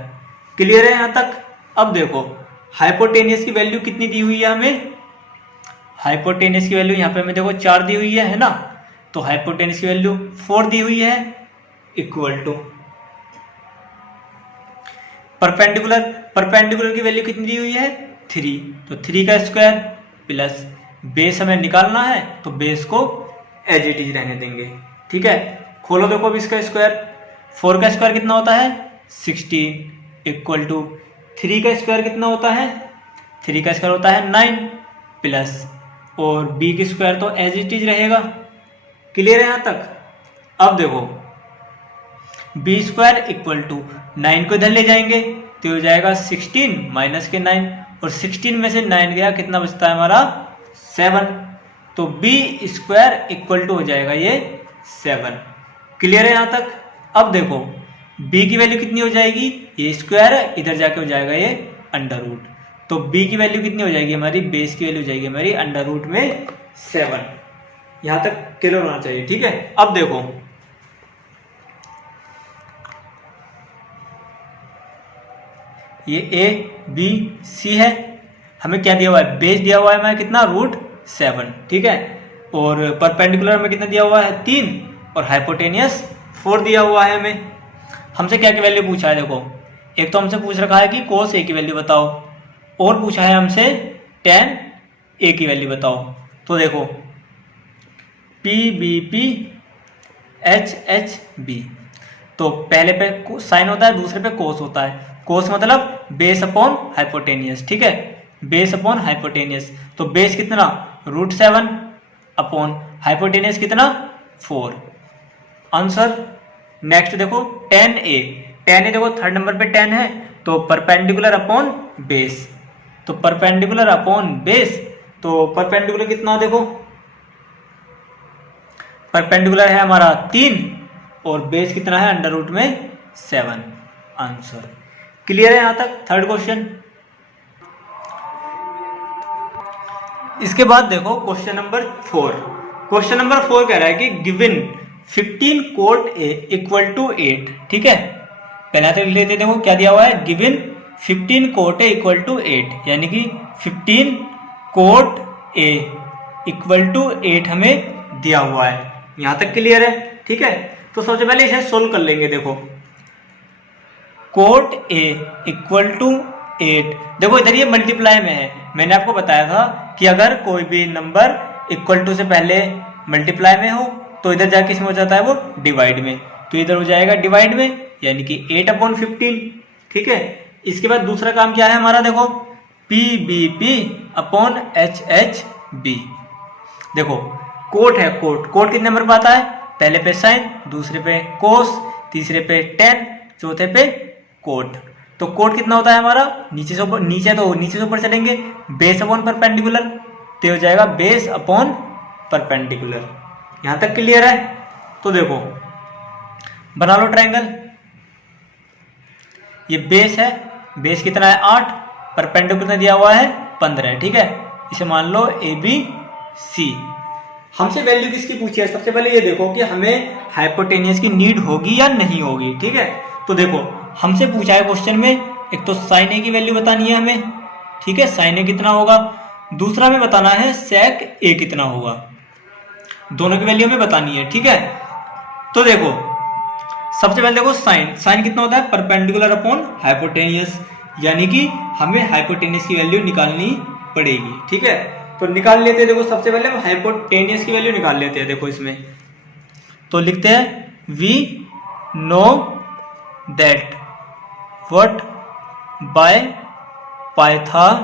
क्लियर है यहाँ तक। अब देखो हाइपोटेनियस की वैल्यू कितनी दी हुई है हमें, हाइपोटेनियस की वैल्यू यहाँ पे हमें देखो 4 दी हुई है ना, तो हाइपोटेनियस की वैल्यू 4 दी हुई है इक्वल टू परपेंडिकुलर, परपेंडिकुलर की वैल्यू कितनी दी हुई है 3, तो 3 का स्क्वायर प्लस बेस हमें निकालना है, तो बेस को एज इट इज रहने देंगे। ठीक है, खोलो देखो अब इसका स्क्वायर, 4 का स्क्वायर कितना होता है 16 इक्वल टू 3 का स्क्वायर कितना होता है, 3 का स्क्वायर होता है 9 प्लस और b की स्क्वायर तो एज इट इज रहेगा। क्लियर है यहाँ तक। अब देखो b स्क्वायर इक्वल टू 9 को इधर ले जाएंगे तो हो जाएगा 16 माइनस के 9, और 16 में से 9 गया कितना बचता है हमारा 7, तो b स्क्वायर इक्वल टू हो जाएगा ये 7। क्लियर है यहाँ तक। अब देखो b की वैल्यू कितनी हो जाएगी, ये स्क्वायर है इधर जाके हो जाएगा ये अंडर रूट, तो b की वैल्यू कितनी हो जाएगी हमारी, बेस की वैल्यू हो जाएगी हमारी अंडर रूट में 7। यहाँ तक क्लियर होना चाहिए। ठीक है, अब देखो ये a b c है, हमें क्या दिया हुआ है बेस दिया हुआ है हमें कितना √7। ठीक है, और परपेंडिकुलर में कितना दिया हुआ है 3 और हाइपोटेनियस 4 दिया हुआ है हमें। हमसे क्या की वैल्यू पूछा है, देखो एक तो हमसे पूछ रखा है कि cos a की वैल्यू बताओ और पूछा है हमसे tan A की वैल्यू बताओ। तो देखो PBP HHB, तो पहले पे साइन होता है, दूसरे पे कोस होता है। कोस मतलब बेस अपॉन हाइपोटेनियस, ठीक है, बेस अपॉन हाइपोटेनियस। तो बेस कितना √7 अपॉन हाइपोटेनियस कितना 4, आंसर। नेक्स्ट देखो tan A, देखो थर्ड नंबर पे tan है, तो परपेंडिकुलर अपॉन बेस, तो परपेंडिकुलर अपॉन बेस, तो परपेंडिकुलर कितना देखो, परपेंडिकुलर है हमारा 3 और बेस कितना है √7, आंसर। क्लियर है यहां तक थर्ड क्वेश्चन। इसके बाद देखो क्वेश्चन नंबर 4। क्वेश्चन नंबर 4 कह रहा है कि given 15 cot A equal to 8, ठीक है। पहला तो लेते देखो क्या दिया हुआ है, given 15 cot A equal to 8, यानी कि 15 कोट A इक्वल टू 8 हमें दिया हुआ है। यहां तक क्लियर है, ठीक है। तो सबसे पहले इसे सोल्व कर लेंगे। देखो कोट A इक्वल टू 8, देखो इधर ये मल्टीप्लाई में है। मैंने आपको बताया था कि अगर कोई भी नंबर इक्वल टू से पहले मल्टीप्लाई में हो तो इधर जाके इसमें हो जाता है वो डिवाइड में, तो इधर हो जाएगा डिवाइड में, यानी कि 8/15, ठीक है। इसके बाद दूसरा काम क्या है हमारा, देखो PBP अपॉन HHB। देखो कोट है, कोट कितने नंबर पर आता है, पहले पे साइन, दूसरे पे कोस, तीसरे पे tan, चौथे पे कोट। तो कोट कितना होता है हमारा, नीचे से ऊपर चलेंगे, बेस अपॉन परपेंडिकुलर, तो हो जाएगा बेस अपॉन परपेंडिकुलर। यहां तक क्लियर है। तो देखो बना लो ट्रायंगल। ये बेस है, बेस कितना है 8, परपेंडिकुलर दिया हुआ है 15, ठीक है। इसे मान लो ABC। हमसे वैल्यू किसकी पूछी है, सबसे पहले ये देखो कि हमें हाइपोटेनियस की नीड होगी या नहीं होगी, ठीक है। तो देखो हमसे पूछा है क्वेश्चन में, एक तो साइन A की वैल्यू बतानी है हमें, ठीक है, साइन A कितना होगा, दूसरा हमें बताना है सेक A कितना होगा, दोनों की वैल्यू हमें बतानी है, ठीक है। तो देखो सबसे पहले देखो साइन कितना होता है, परपेंडिकुलर अपॉन हाइपोटेनियस, यानी कि हमें हाइपोटेनियस की वैल्यू निकालनी पड़ेगी, ठीक है। तो निकाल लेते हैं। देखो सबसे पहले हम हाइपोटेनियस की वैल्यू निकाल लेते हैं। देखो इसमें तो लिखते हैं we know that what by Pythagoras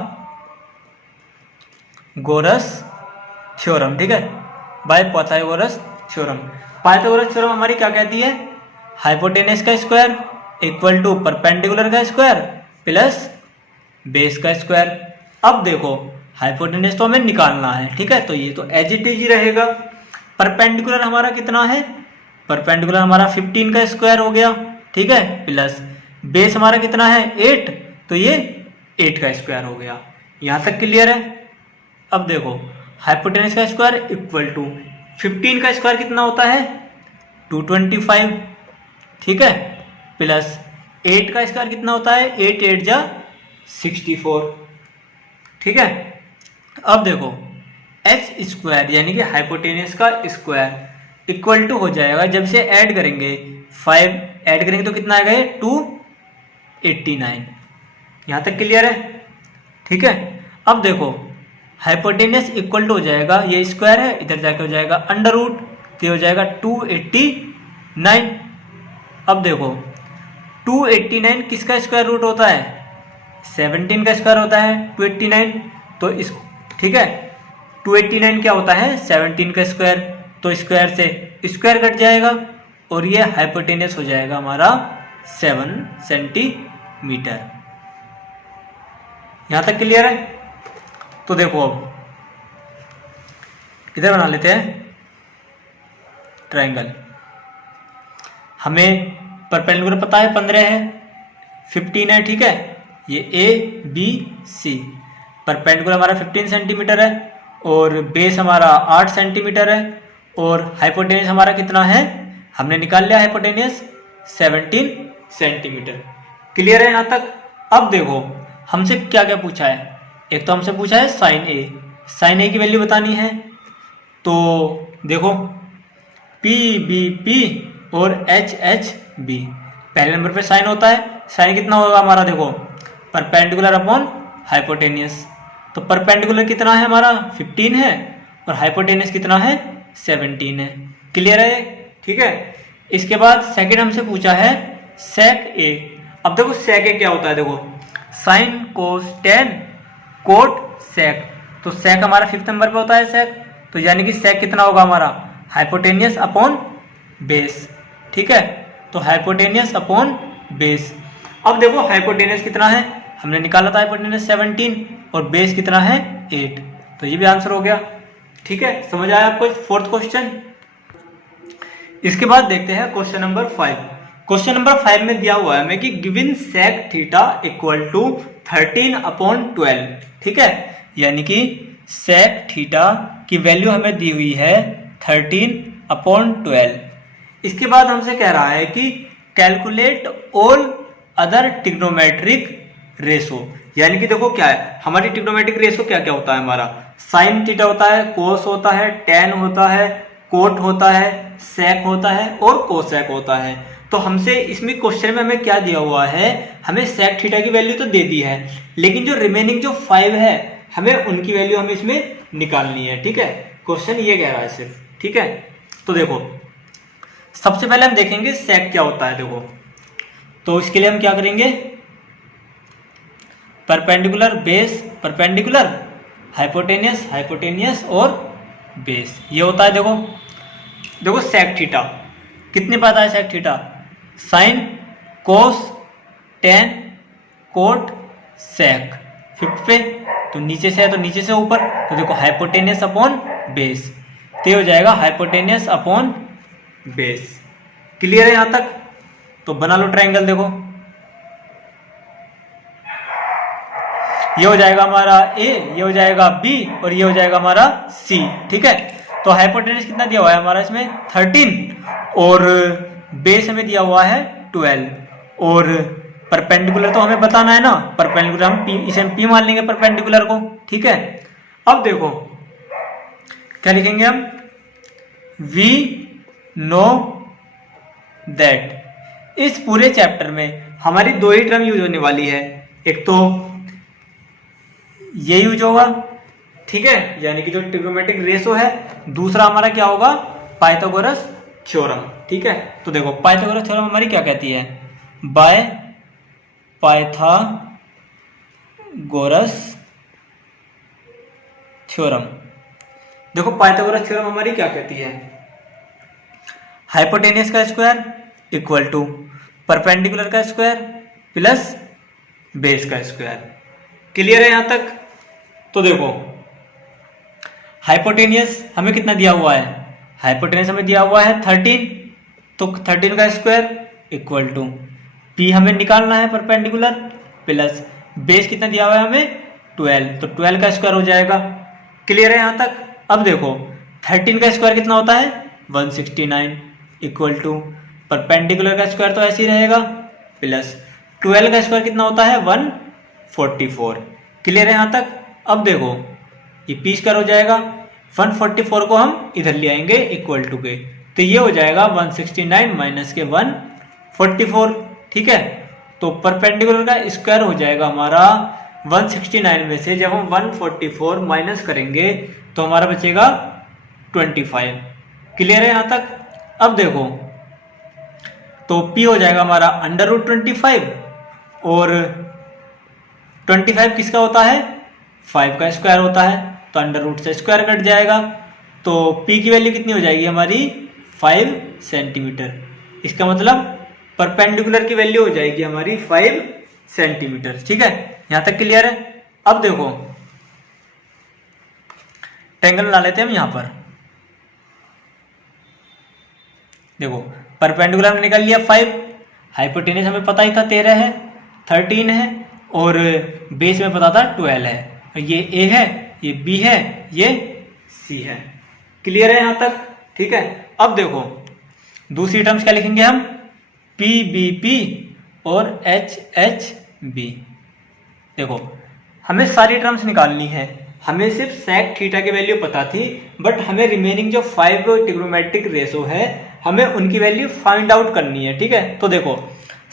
theorem, ठीक है, by Pythagoras theorem. Pythagoras theorem हमारी क्या कहती है, हाइपोटेनस का स्क्वायर इक्वल टू परपेंडिकुलर का स्क्वायर प्लस बेस का स्क्वायर। अब देखो हाइपोटेनस तो हमें निकालना है, ठीक है, तो ये तो एज इट इज ही रहेगा। परपेंडिकुलर हमारा कितना है, परपेंडिकुलर हमारा 15 का स्क्वायर हो गया, ठीक है, प्लस बेस हमारा कितना है 8, तो ये 8 का स्क्वायर हो गया। यहां तक क्लियर है। अब देखो हाइपोटेनस का स्क्वायर इक्वल टू 15 का स्क्वायर कितना होता है 225, ठीक है, प्लस 8 का स्क्वायर कितना होता है 8 8 जा 64, ठीक है। अब देखो एच स्क्वायर यानी कि हाइपोटेनस का स्क्वायर इक्वल टू हो जाएगा, जब से ऐड करेंगे 5 ऐड करेंगे तो कितना आएगा 289। यहां तक क्लियर है, ठीक है। अब देखो हाइपोटेनस इक्वल टू हो जाएगा, ये स्क्वायर है इधर जाके हो जाएगा अंडर रूट, तो हो जाएगा 289। अब देखो 289 किसका स्क्वायर रूट होता है 17 का स्क्वायर होता है 289, तो इस ठीक है 289 क्या होता है 17 का स्क्वायर, तो स्क्वायर से स्क्वायर कट जाएगा और ये हाइपोटेनस हो जाएगा हमारा 7 सेंटीमीटर। यहां तक क्लियर है। तो देखो अब इधर बना लेते हैं ट्रायंगल। हमें परपेंडिकुलर पता है 15 है, 15 है, ठीक है, ये ए बी सी, परपेंडिकुलर हमारा 15 सेंटीमीटर है और बेस हमारा 8 सेंटीमीटर है और हाइपोटेनस हमारा कितना है हमने निकाल लिया हाइपोटेनस 17 सेंटीमीटर। क्लियर है यहां तक। अब देखो हमसे क्या क्या पूछा है, एक तो हमसे पूछा है साइन ए की वैल्यू बतानी है, तो देखो पी बी पी और एच एच बी, पहले नंबर पे साइन होता है, साइन कितना होगा हमारा देखो परपेंडिकुलर अपॉन हाइपोटेनियस। तो परपेंडिकुलर कितना है हमारा 15 है और हाइपोटेनियस कितना है 17 है। क्लियर है? ठीक है। इसके बाद सेकंड हमसे पूछा है सेक ए। अब देखो सेक ए क्या होता है, देखो sine cos tan cot sec. तो सेक हमारा 5th नंबर पे होता है सेक, तो यानी कि सेक कितना होगा हमारा हाइपोटेनियस अपॉन बेस। ठीक है, तो हाइपोटेनियस अपॉन बेस। अब देखो हाइपोटेनियस कितना है, हमने निकाला था हाइपोटेनियस 17 और बेस कितना है 8, तो ये भी आंसर हो गया। ठीक है, समझ आया आपको 4th क्वेश्चन। इसके बाद देखते हैं क्वेश्चन नंबर 5। क्वेश्चन नंबर 5 में दिया हुआ है हमें कि given sec theta equal to 13 upon 12। ठीक है, यानी कि सेक थीटा की वैल्यू हमें दी हुई है 13 अपॉन 12। इसके बाद हमसे कह रहा है कि calculate all other trigonometric ratio. यानी कि देखो क्या है हमारी ट्रिग्नोमेट्रिक रेशो क्या क्या होता है हमारा, साइन थीटा होता है, कोस होता है, टेन होता है, कोट होता है, सेक होता है और कोसेक होता है। तो हमसे इसमें क्वेश्चन में हमें क्या दिया हुआ है, हमें सेक थीटा की वैल्यू तो दे दी है, लेकिन जो रिमेनिंग जो 5 है हमें उनकी वैल्यू हमें इसमें निकालनी है। ठीक है, क्वेश्चन ये कह रहा है सिर्फ। ठीक है, तो देखो सबसे पहले हम देखेंगे सेक क्या होता है। देखो तो इसके लिए हम क्या करेंगे, perpendicular base perpendicular, hypotenuse hypotenuse और बेस, ये होता है। देखो देखो सेक थीटा कितने पाता है, sec theta sine cos tan cot sec 5th पे, तो नीचे से है तो नीचे से ऊपर, तो देखो हाइपोटेनियस अपॉन बेस, तो ये हो जाएगा हाइपोटेनियस अपॉन बेस। क्लियर है यहां तक? तो बना लो ट्रायंगल। देखो ये हो जाएगा हमारा ए, ये हो जाएगा बी और ये हो जाएगा हमारा सी। ठीक है, तो हाइपोटेनस कितना दिया हुआ है हमारा इसमें 13 और बेस हमें दिया हुआ है 12 और परपेंडिकुलर तो हमें बताना है ना, परपेंडिकुलर हम P, इसे हम P मान लेंगे परपेंडिकुलर को। ठीक है, अब देखो क्या लिखेंगे हम, वी नो दैट। इस पूरे चैप्टर में हमारी 2 ही टर्म यूज होने वाली है, एक तो ये यूज होगा, ठीक है, यानी कि जो ट्रिग्नोमेट्रिक रेशो है, दूसरा हमारा क्या होगा पाइथागोरस थ्योरम। ठीक है, तो देखो पाइथागोरस थ्योरम हमारी क्या कहती है, बाय पाइथागोरस थ्योरम। देखो पाइथागोरस थ्योरम हमारी क्या कहती है, हाइपोटेनियस का स्क्वायर इक्वल टू परपेंडिकुलर का स्क्वायर प्लस बेस का स्क्वायर। क्लियर है यहां तक? तो देखो हाइपोटेनियस हमें कितना दिया हुआ है, हाइपोटेनियस हमें दिया हुआ है 13, तो 13 का स्क्वायर इक्वल टू पी हमें निकालना है परपेंडिकुलर प्लस बेस कितना दिया हुआ है हमें 12, तो 12 का स्क्वायर हो जाएगा। क्लियर है यहां तक? अब देखो 13 का स्क्वायर कितना होता है 169 इक्वल टू परपेंडिकुलर का स्क्वायर तो ऐसे ही रहेगा प्लस 12 का स्क्वायर कितना होता है 144। क्लियर है यहां तक? अब देखो ये पी स्क्वायर हो जाएगा, 144 को हम इधर ले आएंगे इक्वल टू के, तो ये हो जाएगा 169 माइनस के 144। ठीक है, तो परपेंडिकुलर का स्क्वायर हो जाएगा हमारा 169 में से जब हम 144 माइनस करेंगे तो हमारा बचेगा 25। क्लियर है यहां तक? अब देखो तो P हो जाएगा हमारा √25 और 25 किसका होता है 5 का स्क्वायर होता है, तो √ से स्क्वायर कट जाएगा, तो P की वैल्यू कितनी हो जाएगी हमारी 5 सेंटीमीटर। इसका मतलब परपेंडिकुलर की वैल्यू हो जाएगी हमारी 5 सेंटीमीटर। ठीक है, यहां तक क्लियर है? अब देखो ट्रायंगल बना लेते हैं हम यहां पर। देखो परपेंडिकुलर हमने निकाल लिया 5, हाइपोटेनस हमें पता ही था 13 है, 13 है और बेस में पता था 12 है, ये A है, ये B है, ये C है। क्लियर है यहां तक? ठीक है, अब देखो दूसरी टर्म्स क्या लिखेंगे हम, PBP और HHB। देखो हमें सारी टर्म्स निकालनी है, हमें सिर्फ सेक थीटा की वैल्यू पता थी, बट हमें रिमेनिंग जो 5 ट्रिग्नोमेट्रिक रेशो है हमें उनकी वैल्यू फाइंड आउट करनी है। ठीक है, तो देखो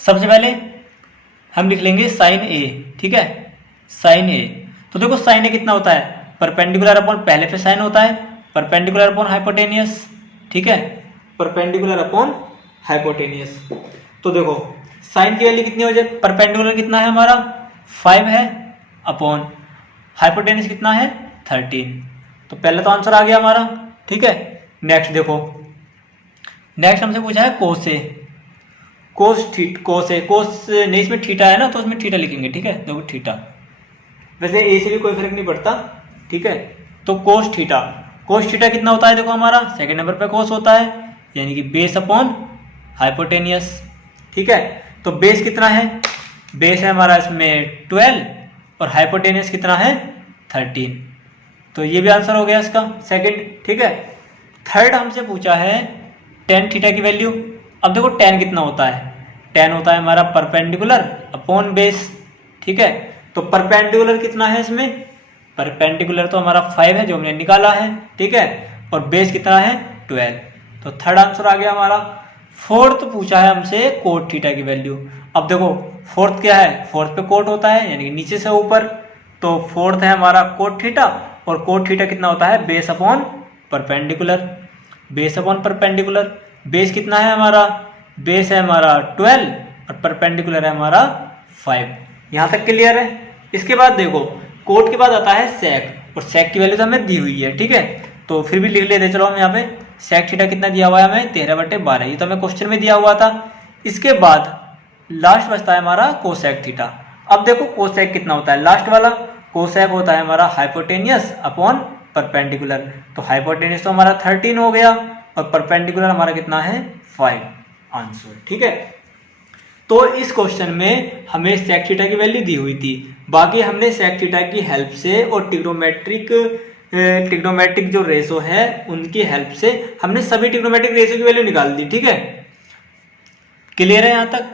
सबसे पहले हम लिख लेंगे साइन A। ठीक है, साइन ए। तो देखो साइन ए कितना होता है, परपेंडिकुलर अपॉन पहले पे साइन होता है, परपेंडिकुलर अपॉन हाइपोटेनियस, ठीक है, परपेंडिकुलर अपॉन हाइपोटेनियस। तो देखो साइन की वैल्यू कितनी हो जाए, परपेंडिकुलर कितना है हमारा 5 है, अपॉन हाइपोटेनियस कितना है 13। तो पहले तो आंसर आ गया हमारा, ठीक है। नेक्स्ट देखो, नेक्स्ट हमसे पूछा है कोस ए, कोस नहीं, इसमें थीटा है ना, तो इसमें थीटा लिखेंगे, ठीक है। देखो थीटा, वैसे ए से भी कोई फर्क नहीं पड़ता, ठीक है। तो कोस थीटा कितना होता है, देखो हमारा सेकंड नंबर पे कोस होता है, यानी कि बेस अपॉन हाइपोटेनियस, ठीक है। तो बेस कितना है, बेस है हमारा इसमें 12 और हाइपोटेनियस कितना है 13। तो ये भी आंसर हो गया इसका सेकंड, ठीक है। थर्ड हमसे पूछा है टेन थीटा की वैल्यू। अब देखो टेन कितना होता है, टेन होता है हमारा परपेंडिकुलर अपॉन बेस, ठीक है। तो परपेंडिकुलर कितना है इसमें, परपेंडिकुलर तो हमारा 5 है जो हमने निकाला है, ठीक है, और बेस कितना है 12। तो थर्ड आंसर आ गया हमारा। फोर्थ पूछा है हमसे कोट थीटा की वैल्यू। अब देखो फोर्थ क्या है, फोर्थ पे कोट होता है, यानी कि नीचे से ऊपर, तो फोर्थ है हमारा कोट थीटा, और कोट थीटा कितना होता है base upon perpendicular, base upon perpendicular. Base कितना है हमारा, बेस है हमारा 12 और परपेंडिकुलर है हमारा 5। यहाँ तक क्लियर है। इसके बाद देखो कोट के बाद आता है सेक, और सेक की वैल्यू तो हमें दी हुई है, ठीक है। तो फिर भी लिख लेते चलो हम यहाँ पे, सेक थीटा कितना दिया हुआ है हमें 13/12, ये तो हमें क्वेश्चन में दिया हुआ था। इसके बाद लास्ट बचता है हमारा कोसेक थीटा। अब देखो कोसेक कितना होता है, लास्ट वाला कोसेक होता है हमारा हाइपोटेनियस अपॉन परपेंडिकुलर। तो हाइपोटेनियस तो हमारा 13 हो गया, और परपेंडिकुलर हमारा कितना है 5 आंसर, ठीक है। तो इस क्वेश्चन में हमें सेक थीटा की वैल्यू दी हुई थी, बाकी हमने सेक थीटा की हेल्प से और ट्रिग्नोमेट्रिक जो रेशो है उनकी हेल्प से हमने सभी ट्रिग्नोमेट्रिक रेशो की वैल्यू निकाल दी, ठीक है। क्लियर है यहाँ तक।